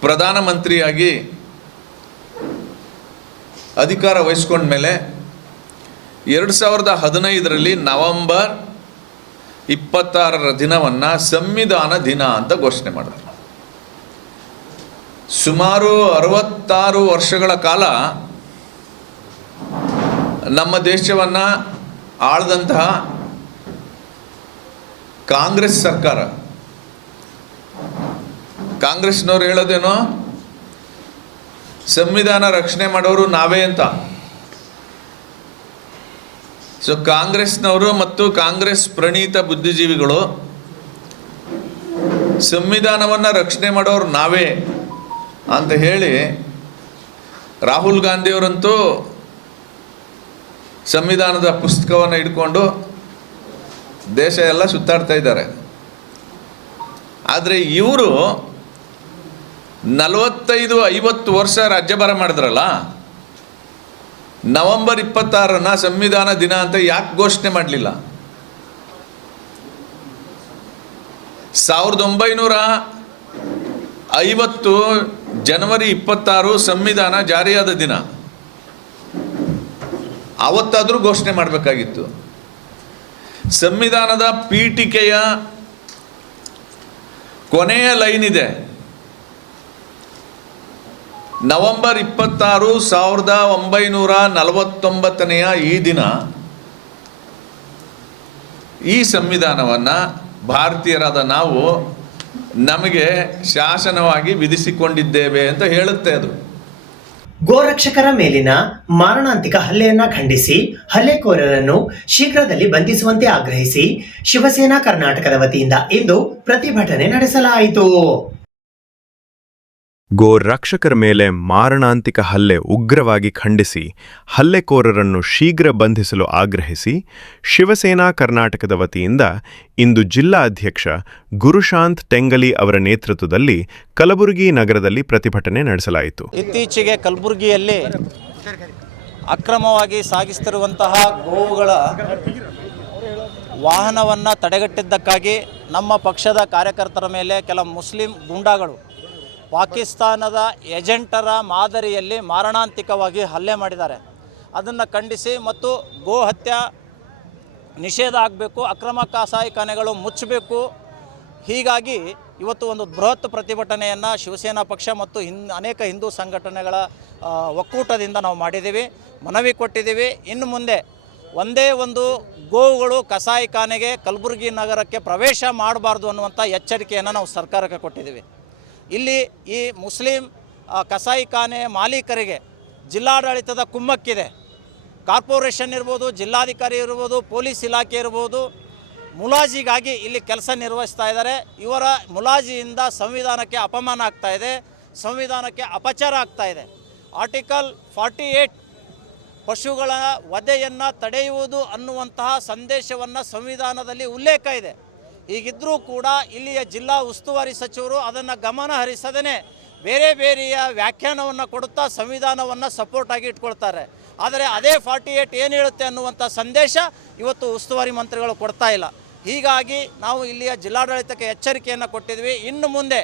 ಪ್ರಧಾನಮಂತ್ರಿಯಾಗಿ ಅಧಿಕಾರ ವಹಿಸ್ಕೊಂಡ್ಮೇಲೆ 2015ರಲ್ಲಿ ನವೆಂಬರ್ 26ರ ದಿನವನ್ನು ಸಂವಿಧಾನ ದಿನ ಅಂತ ಘೋಷಣೆ ಮಾಡಿದ್ರು. ಸುಮಾರು 66 ವರ್ಷಗಳ ಕಾಲ ನಮ್ಮ ದೇಶವನ್ನು ಆಳ್ದಂತಹ ಕಾಂಗ್ರೆಸ್ ಸರ್ಕಾರ, ಕಾಂಗ್ರೆಸ್ನವ್ರು ಹೇಳೋದೇನೋ ಸಂವಿಧಾನ ರಕ್ಷಣೆ ಮಾಡೋರು ನಾವೇ ಅಂತ. ಸೊ ಕಾಂಗ್ರೆಸ್ನವರು ಮತ್ತು ಕಾಂಗ್ರೆಸ್ ಪ್ರಣೀತ ಬುದ್ಧಿಜೀವಿಗಳು ಸಂವಿಧಾನವನ್ನು ರಕ್ಷಣೆ ಮಾಡೋರು ನಾವೇ ಅಂತ ಹೇಳಿ ರಾಹುಲ್ ಗಾಂಧಿಯವರಂತೂ ಸಂವಿಧಾನದ ಪುಸ್ತಕವನ್ನು ಇಟ್ಕೊಂಡು ದೇಶ ಎಲ್ಲ ಸುತ್ತಾಡ್ತಾ ಇದ್ದಾರೆ. ಆದರೆ ಇವರು 45-50 ವರ್ಷ ರಾಜ್ಯಭಾರ ಮಾಡಿದ್ರಲ್ಲ, ನವೆಂಬರ್ 26 ಸಂವಿಧಾನ ದಿನ ಅಂತ ಯಾಕೆ ಘೋಷಣೆ ಮಾಡಲಿಲ್ಲ? 1950 ಜನವರಿ 26 ಸಂವಿಧಾನ ಜಾರಿಯಾದ ದಿನ. ಅವತ್ತಾದರೂ ಘೋಷಣೆ ಮಾಡಬೇಕಾಗಿತ್ತು. ಸಂವಿಧಾನದ ಪೀಠಿಕೆಯ ಕೊನೆಯ ಲೈನ್ ಇದೆ, ನವೆಂಬರ್ 26, 1949 ಈ ದಿನ ಈ ಸಂವಿಧಾನವನ್ನು ಭಾರತೀಯರಾದ ನಾವು ನಮಗೆ ಶಾಸನವಾಗಿ ವಿಧಿಸಿಕೊಂಡಿದ್ದೇವೆ ಅಂತ ಹೇಳುತ್ತೆ ಅದು. ಗೋರಕ್ಷಕರ ಮೇಲಿನ ಮಾರಣಾಂತಿಕ ಹಲ್ಲೆಯನ್ನ ಖಂಡಿಸಿ ಹಲ್ಲೆಕೋರರನ್ನು ಶೀಘ್ರದಲ್ಲಿ ಬಂಧಿಸುವಂತೆ ಆಗ್ರಹಿಸಿ ಶಿವಸೇನಾ ಕರ್ನಾಟಕದ ವತಿಯಿಂದ ಇಂದು ಪ್ರತಿಭಟನೆ ನಡೆಸಲಾಯಿತು. ಗೋರಕ್ಷಕರ ಮೇಲೆ ಮಾರಣಾಂತಿಕ ಹಲ್ಲೆ ಉಗ್ರವಾಗಿ ಖಂಡಿಸಿ ಹಲ್ಲೆಕೋರರನ್ನು ಶೀಘ್ರ ಬಂಧಿಸಲು ಆಗ್ರಹಿಸಿ ಶಿವಸೇನಾ ಕರ್ನಾಟಕದ ವತಿಯಿಂದ ಇಂದು ಜಿಲ್ಲಾ ಅಧ್ಯಕ್ಷ ಗುರುಶಾಂತ್ ಟೆಂಗಲಿ ಅವರ ನೇತೃತ್ವದಲ್ಲಿ ಕಲಬುರಗಿ ನಗರದಲ್ಲಿ ಪ್ರತಿಭಟನೆ ನಡೆಸಲಾಯಿತು. ಇತ್ತೀಚೆಗೆ ಕಲಬುರಗಿಯಲ್ಲಿ ಅಕ್ರಮವಾಗಿ ಸಾಗಿಸುತ್ತಿರುವಂತಹ ಗೋವುಗಳ ವಾಹನವನ್ನು ತಡೆಗಟ್ಟಿದ್ದಕ್ಕಾಗಿ ನಮ್ಮ ಪಕ್ಷದ ಕಾರ್ಯಕರ್ತರ ಮೇಲೆ ಕೆಲ ಮುಸ್ಲಿಂ ಗೂಂಡಾಗಳು ಪಾಕಿಸ್ತಾನದ ಏಜೆಂಟರ ಮಾದರಿಯಲ್ಲಿ ಮಾರಣಾಂತಿಕವಾಗಿ ಹಲ್ಲೆ ಮಾಡಿದ್ದಾರೆ. ಅದನ್ನು ಖಂಡಿಸಿ ಮತ್ತು ಗೋ ಹತ್ಯೆ ನಿಷೇಧ ಆಗಬೇಕು, ಅಕ್ರಮ ಕಸಾಯಿಖಾನೆಗಳು ಮುಚ್ಚಬೇಕು. ಹೀಗಾಗಿ ಇವತ್ತು ಒಂದು ಬೃಹತ್ ಪ್ರತಿಭಟನೆಯನ್ನು ಶಿವಸೇನಾ ಪಕ್ಷ ಮತ್ತು ಅನೇಕ ಹಿಂದೂ ಸಂಘಟನೆಗಳ ಒಕ್ಕೂಟದಿಂದ ನಾವು ಮಾಡಿದ್ದೀವಿ, ಮನವಿ ಕೊಟ್ಟಿದ್ದೀವಿ. ಇನ್ನು ಮುಂದೆ ಒಂದೇ ಒಂದು ಗೋವುಗಳು ಕಸಾಯಿಖಾನೆಗೆ ಕಲಬುರಗಿ ನಗರಕ್ಕೆ ಪ್ರವೇಶ ಮಾಡಬಾರ್ದು ಅನ್ನುವಂಥ ಎಚ್ಚರಿಕೆಯನ್ನು ನಾವು ಸರ್ಕಾರಕ್ಕೆ ಕೊಟ್ಟಿದ್ದೀವಿ. ಇಲ್ಲಿ ಈ ಮುಸ್ಲಿಂ ಕಸಾಯಿಖಾನೆ ಮಾಲೀಕರಿಗೆ ಜಿಲ್ಲಾಡಳಿತದ ಕುಮ್ಮಕ್ಕಿದೆ. ಕಾರ್ಪೊರೇಷನ್ ಇರ್ಬೋದು, ಜಿಲ್ಲಾಧಿಕಾರಿ ಇರ್ಬೋದು, ಪೊಲೀಸ್ ಇಲಾಖೆ ಇರ್ಬೋದು, ಮುಲಾಜಿಗಾಗಿ ಇಲ್ಲಿ ಕೆಲಸ ನಿರ್ವಹಿಸ್ತಾ ಇದ್ದಾರೆ. ಇವರ ಮುಲಾಜಿಯಿಂದ ಸಂವಿಧಾನಕ್ಕೆ ಅಪಮಾನ ಆಗ್ತಾ ಇದೆ, ಸಂವಿಧಾನಕ್ಕೆ ಅಪಚಾರ ಆಗ್ತಾ ಇದೆ. ಆರ್ಟಿಕಲ್ 48 ಪಶುಗಳ ವಧೆಯನ್ನು ತಡೆಯುವುದು ಅನ್ನುವಂತಹ ಸಂದೇಶವನ್ನು ಸಂವಿಧಾನದಲ್ಲಿ ಉಲ್ಲೇಖ ಇದೆ. ಹೀಗಿದ್ದರೂ ಕೂಡ ಇಲ್ಲಿಯ ಜಿಲ್ಲಾ ಉಸ್ತುವಾರಿ ಸಚಿವರು ಅದನ್ನು ಗಮನ ಹರಿಸದೇ ಬೇರೆ ಬೇರೆಯ ವ್ಯಾಖ್ಯಾನವನ್ನು ಕೊಡುತ್ತಾ ಸಂವಿಧಾನವನ್ನು ಸಪೋರ್ಟಾಗಿ ಇಟ್ಕೊಳ್ತಾರೆ. ಆದರೆ ಅದೇ 48 ಏನು ಹೇಳುತ್ತೆ ಅನ್ನುವಂಥ ಸಂದೇಶ ಇವತ್ತು ಉಸ್ತುವಾರಿ ಮಂತ್ರಿಗಳು ಕೊಡ್ತಾ ಇಲ್ಲ. ಹೀಗಾಗಿ ನಾವು ಇಲ್ಲಿಯ ಜಿಲ್ಲಾಡಳಿತಕ್ಕೆ ಎಚ್ಚರಿಕೆಯನ್ನು ಕೊಟ್ಟಿದ್ವಿ. ಇನ್ನು ಮುಂದೆ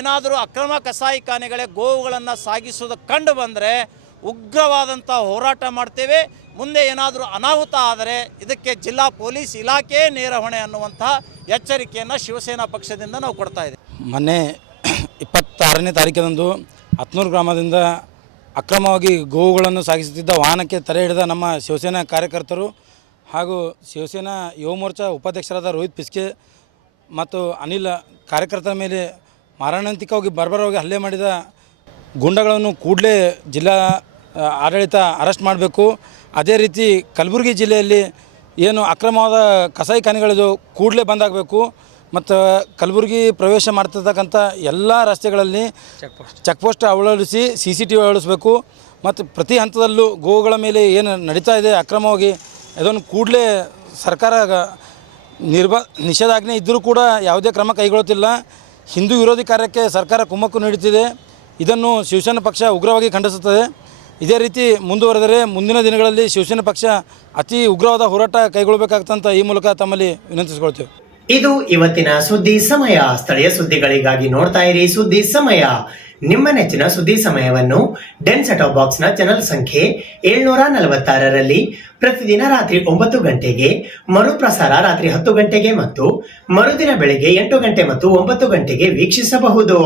ಏನಾದರೂ ಅಕ್ರಮ ಕಸಾಯಿಖಾನೆಗಳೇ ಗೋವುಗಳನ್ನು ಸಾಗಿಸುವುದು ಕಂಡು ಬಂದರೆ ಉಗ್ರವಾದಂಥ ಹೋರಾಟ ಮಾಡ್ತೇವೆ. ಮುಂದೆ ಏನಾದರೂ ಅನಾಹುತ ಆದರೆ ಇದಕ್ಕೆ ಜಿಲ್ಲಾ ಪೊಲೀಸ್ ಇಲಾಖೆ ನೇರ ಹೊಣೆ ಅನ್ನುವಂತಹ ಎಚ್ಚರಿಕೆಯನ್ನು ಶಿವಸೇನಾ ಪಕ್ಷದಿಂದ ನಾವು ಕೊಡ್ತಾ ಇದ್ದೀವಿ. ಮೊನ್ನೆ 26ನೇ ತಾರೀಕಿನಂದು ಹತ್ನೂರು ಗ್ರಾಮದಿಂದ ಅಕ್ರಮವಾಗಿ ಗೋವುಗಳನ್ನು ಸಾಗಿಸುತ್ತಿದ್ದ ವಾಹನಕ್ಕೆ ತಡೆ ಹಿಡಿದ ನಮ್ಮ ಶಿವಸೇನಾ ಕಾರ್ಯಕರ್ತರು ಹಾಗೂ ಶಿವಸೇನಾ ಯುವ ಮೋರ್ಚಾ ಉಪಾಧ್ಯಕ್ಷರಾದ ರೋಹಿತ್ ಪಿಸ್ಕೆ ಮತ್ತು ಅನಿಲ್ ಕಾರ್ಯಕರ್ತರ ಮೇಲೆ ಮಾರಣಾಂತಿಕವಾಗಿ ಬರ್ಬರವಾಗಿ ಹಲ್ಲೆ ಮಾಡಿದ ಗುಂಡಗಳನ್ನು ಕೂಡಲೇ ಜಿಲ್ಲಾ ಆಡಳಿತ ಅರೆಸ್ಟ್ ಮಾಡಬೇಕು. ಅದೇ ರೀತಿ ಕಲಬುರಗಿ ಜಿಲ್ಲೆಯಲ್ಲಿ ಏನು ಅಕ್ರಮವಾದ ಕಸಾಯಿಖಾನೆಗಳಿದು ಕೂಡಲೇ ಬಂದಾಗಬೇಕು. ಮತ್ತು ಕಲಬುರಗಿ ಪ್ರವೇಶ ಮಾಡ್ತಿರ್ತಕ್ಕಂಥ ಎಲ್ಲ ರಸ್ತೆಗಳಲ್ಲಿ ಚೆಕ್ ಪೋಸ್ಟ್ ಅಳವಡಿಸಿ CCTV ಅಳವಡಿಸಬೇಕು. ಮತ್ತು ಪ್ರತಿ ಹಂತದಲ್ಲೂ ಗೋವುಗಳ ಮೇಲೆ ಏನು ನಡೀತಾ ಇದೆ ಅಕ್ರಮವಾಗಿ ಅದನ್ನು ಕೂಡಲೇ ಸರ್ಕಾರ ನಿಷೇಧಾಜ್ಞೆ ಇದ್ದರೂ ಕೂಡ ಯಾವುದೇ ಕ್ರಮ ಕೈಗೊಳ್ಳುತ್ತಿಲ್ಲ. ಹಿಂದೂ ವಿರೋಧಿ ಕಾರ್ಯಕ್ಕೆ ಸರ್ಕಾರ ಕುಮ್ಮಕ್ಕು ನೀಡುತ್ತಿದೆ. ಇದನ್ನು ಶಿವಸೇನಾ ಪಕ್ಷ ಉಗ್ರವಾಗಿ ಖಂಡಿಸುತ್ತದೆ. ಇದೇ ರೀತಿ ಮುಂದುವರೆದರೆ ಮುಂದಿನ ದಿನಗಳಲ್ಲಿ ಶಿವಸೇನಾ ಪಕ್ಷ ಅತಿ ಉಗ್ರವಾದ ಹೋರಾಟ ಕೈಗೊಳ್ಳಬೇಕಾಗ್ತಂತ ಈ ಮೂಲಕ ತಮ್ಮಲ್ಲಿ ವಿನಂತಿಸಿಕೊಳ್ತೇವೆ. ಇದು ಇವತ್ತಿನ ಸುದ್ದಿ ಸಮಯ. ಸ್ಥಳೀಯ ಸುದ್ದಿಗಳಿಗಾಗಿ ನೋಡ್ತಾ ಇರಿ ಸುದ್ದಿ ಸಮಯ. ನಿಮ್ಮ ನೆಚ್ಚಿನ ಸುದ್ದಿ ಸಮಯವನ್ನು ಡೆನ್ ಸೆಟಾಪ್ ಬಾಕ್ಸ್ನ ಚಾನೆಲ್ ಸಂಖ್ಯೆ 746ರಲ್ಲಿ ಪ್ರತಿದಿನ ರಾತ್ರಿ 9 ಗಂಟೆಗೆ, ಮರುಪ್ರಸಾರ ರಾತ್ರಿ 10 ಗಂಟೆಗೆ ಮತ್ತು ಮರುದಿನ ಬೆಳಗ್ಗೆ 8 ಗಂಟೆ ಮತ್ತು 9 ಗಂಟೆಗೆ ವೀಕ್ಷಿಸಬಹುದು.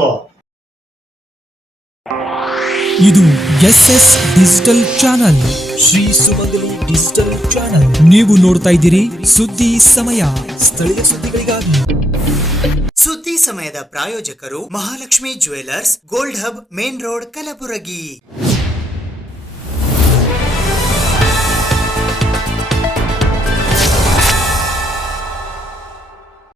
ಇದು SS ಡಿಜಿಟಲ್ ಚಾನಲ್, ಶ್ರೀ ಸುಮಂಗಲಿ ಡಿಜಿಟಲ್ ಚಾನಲ್. ನೀವು ನೋಡ್ತಾ ಇದ್ದೀರಿ ಸುದ್ದಿ ಸಮಯ, ಸ್ಥಳೀಯ ಸುದ್ದಿಗಳಿಗಾಗಿ. ಸುದ್ದಿ ಸಮಯದ ಪ್ರಾಯೋಜಕರು Mahalakshmi jewellers, gold hub, main road, Kalaburagi.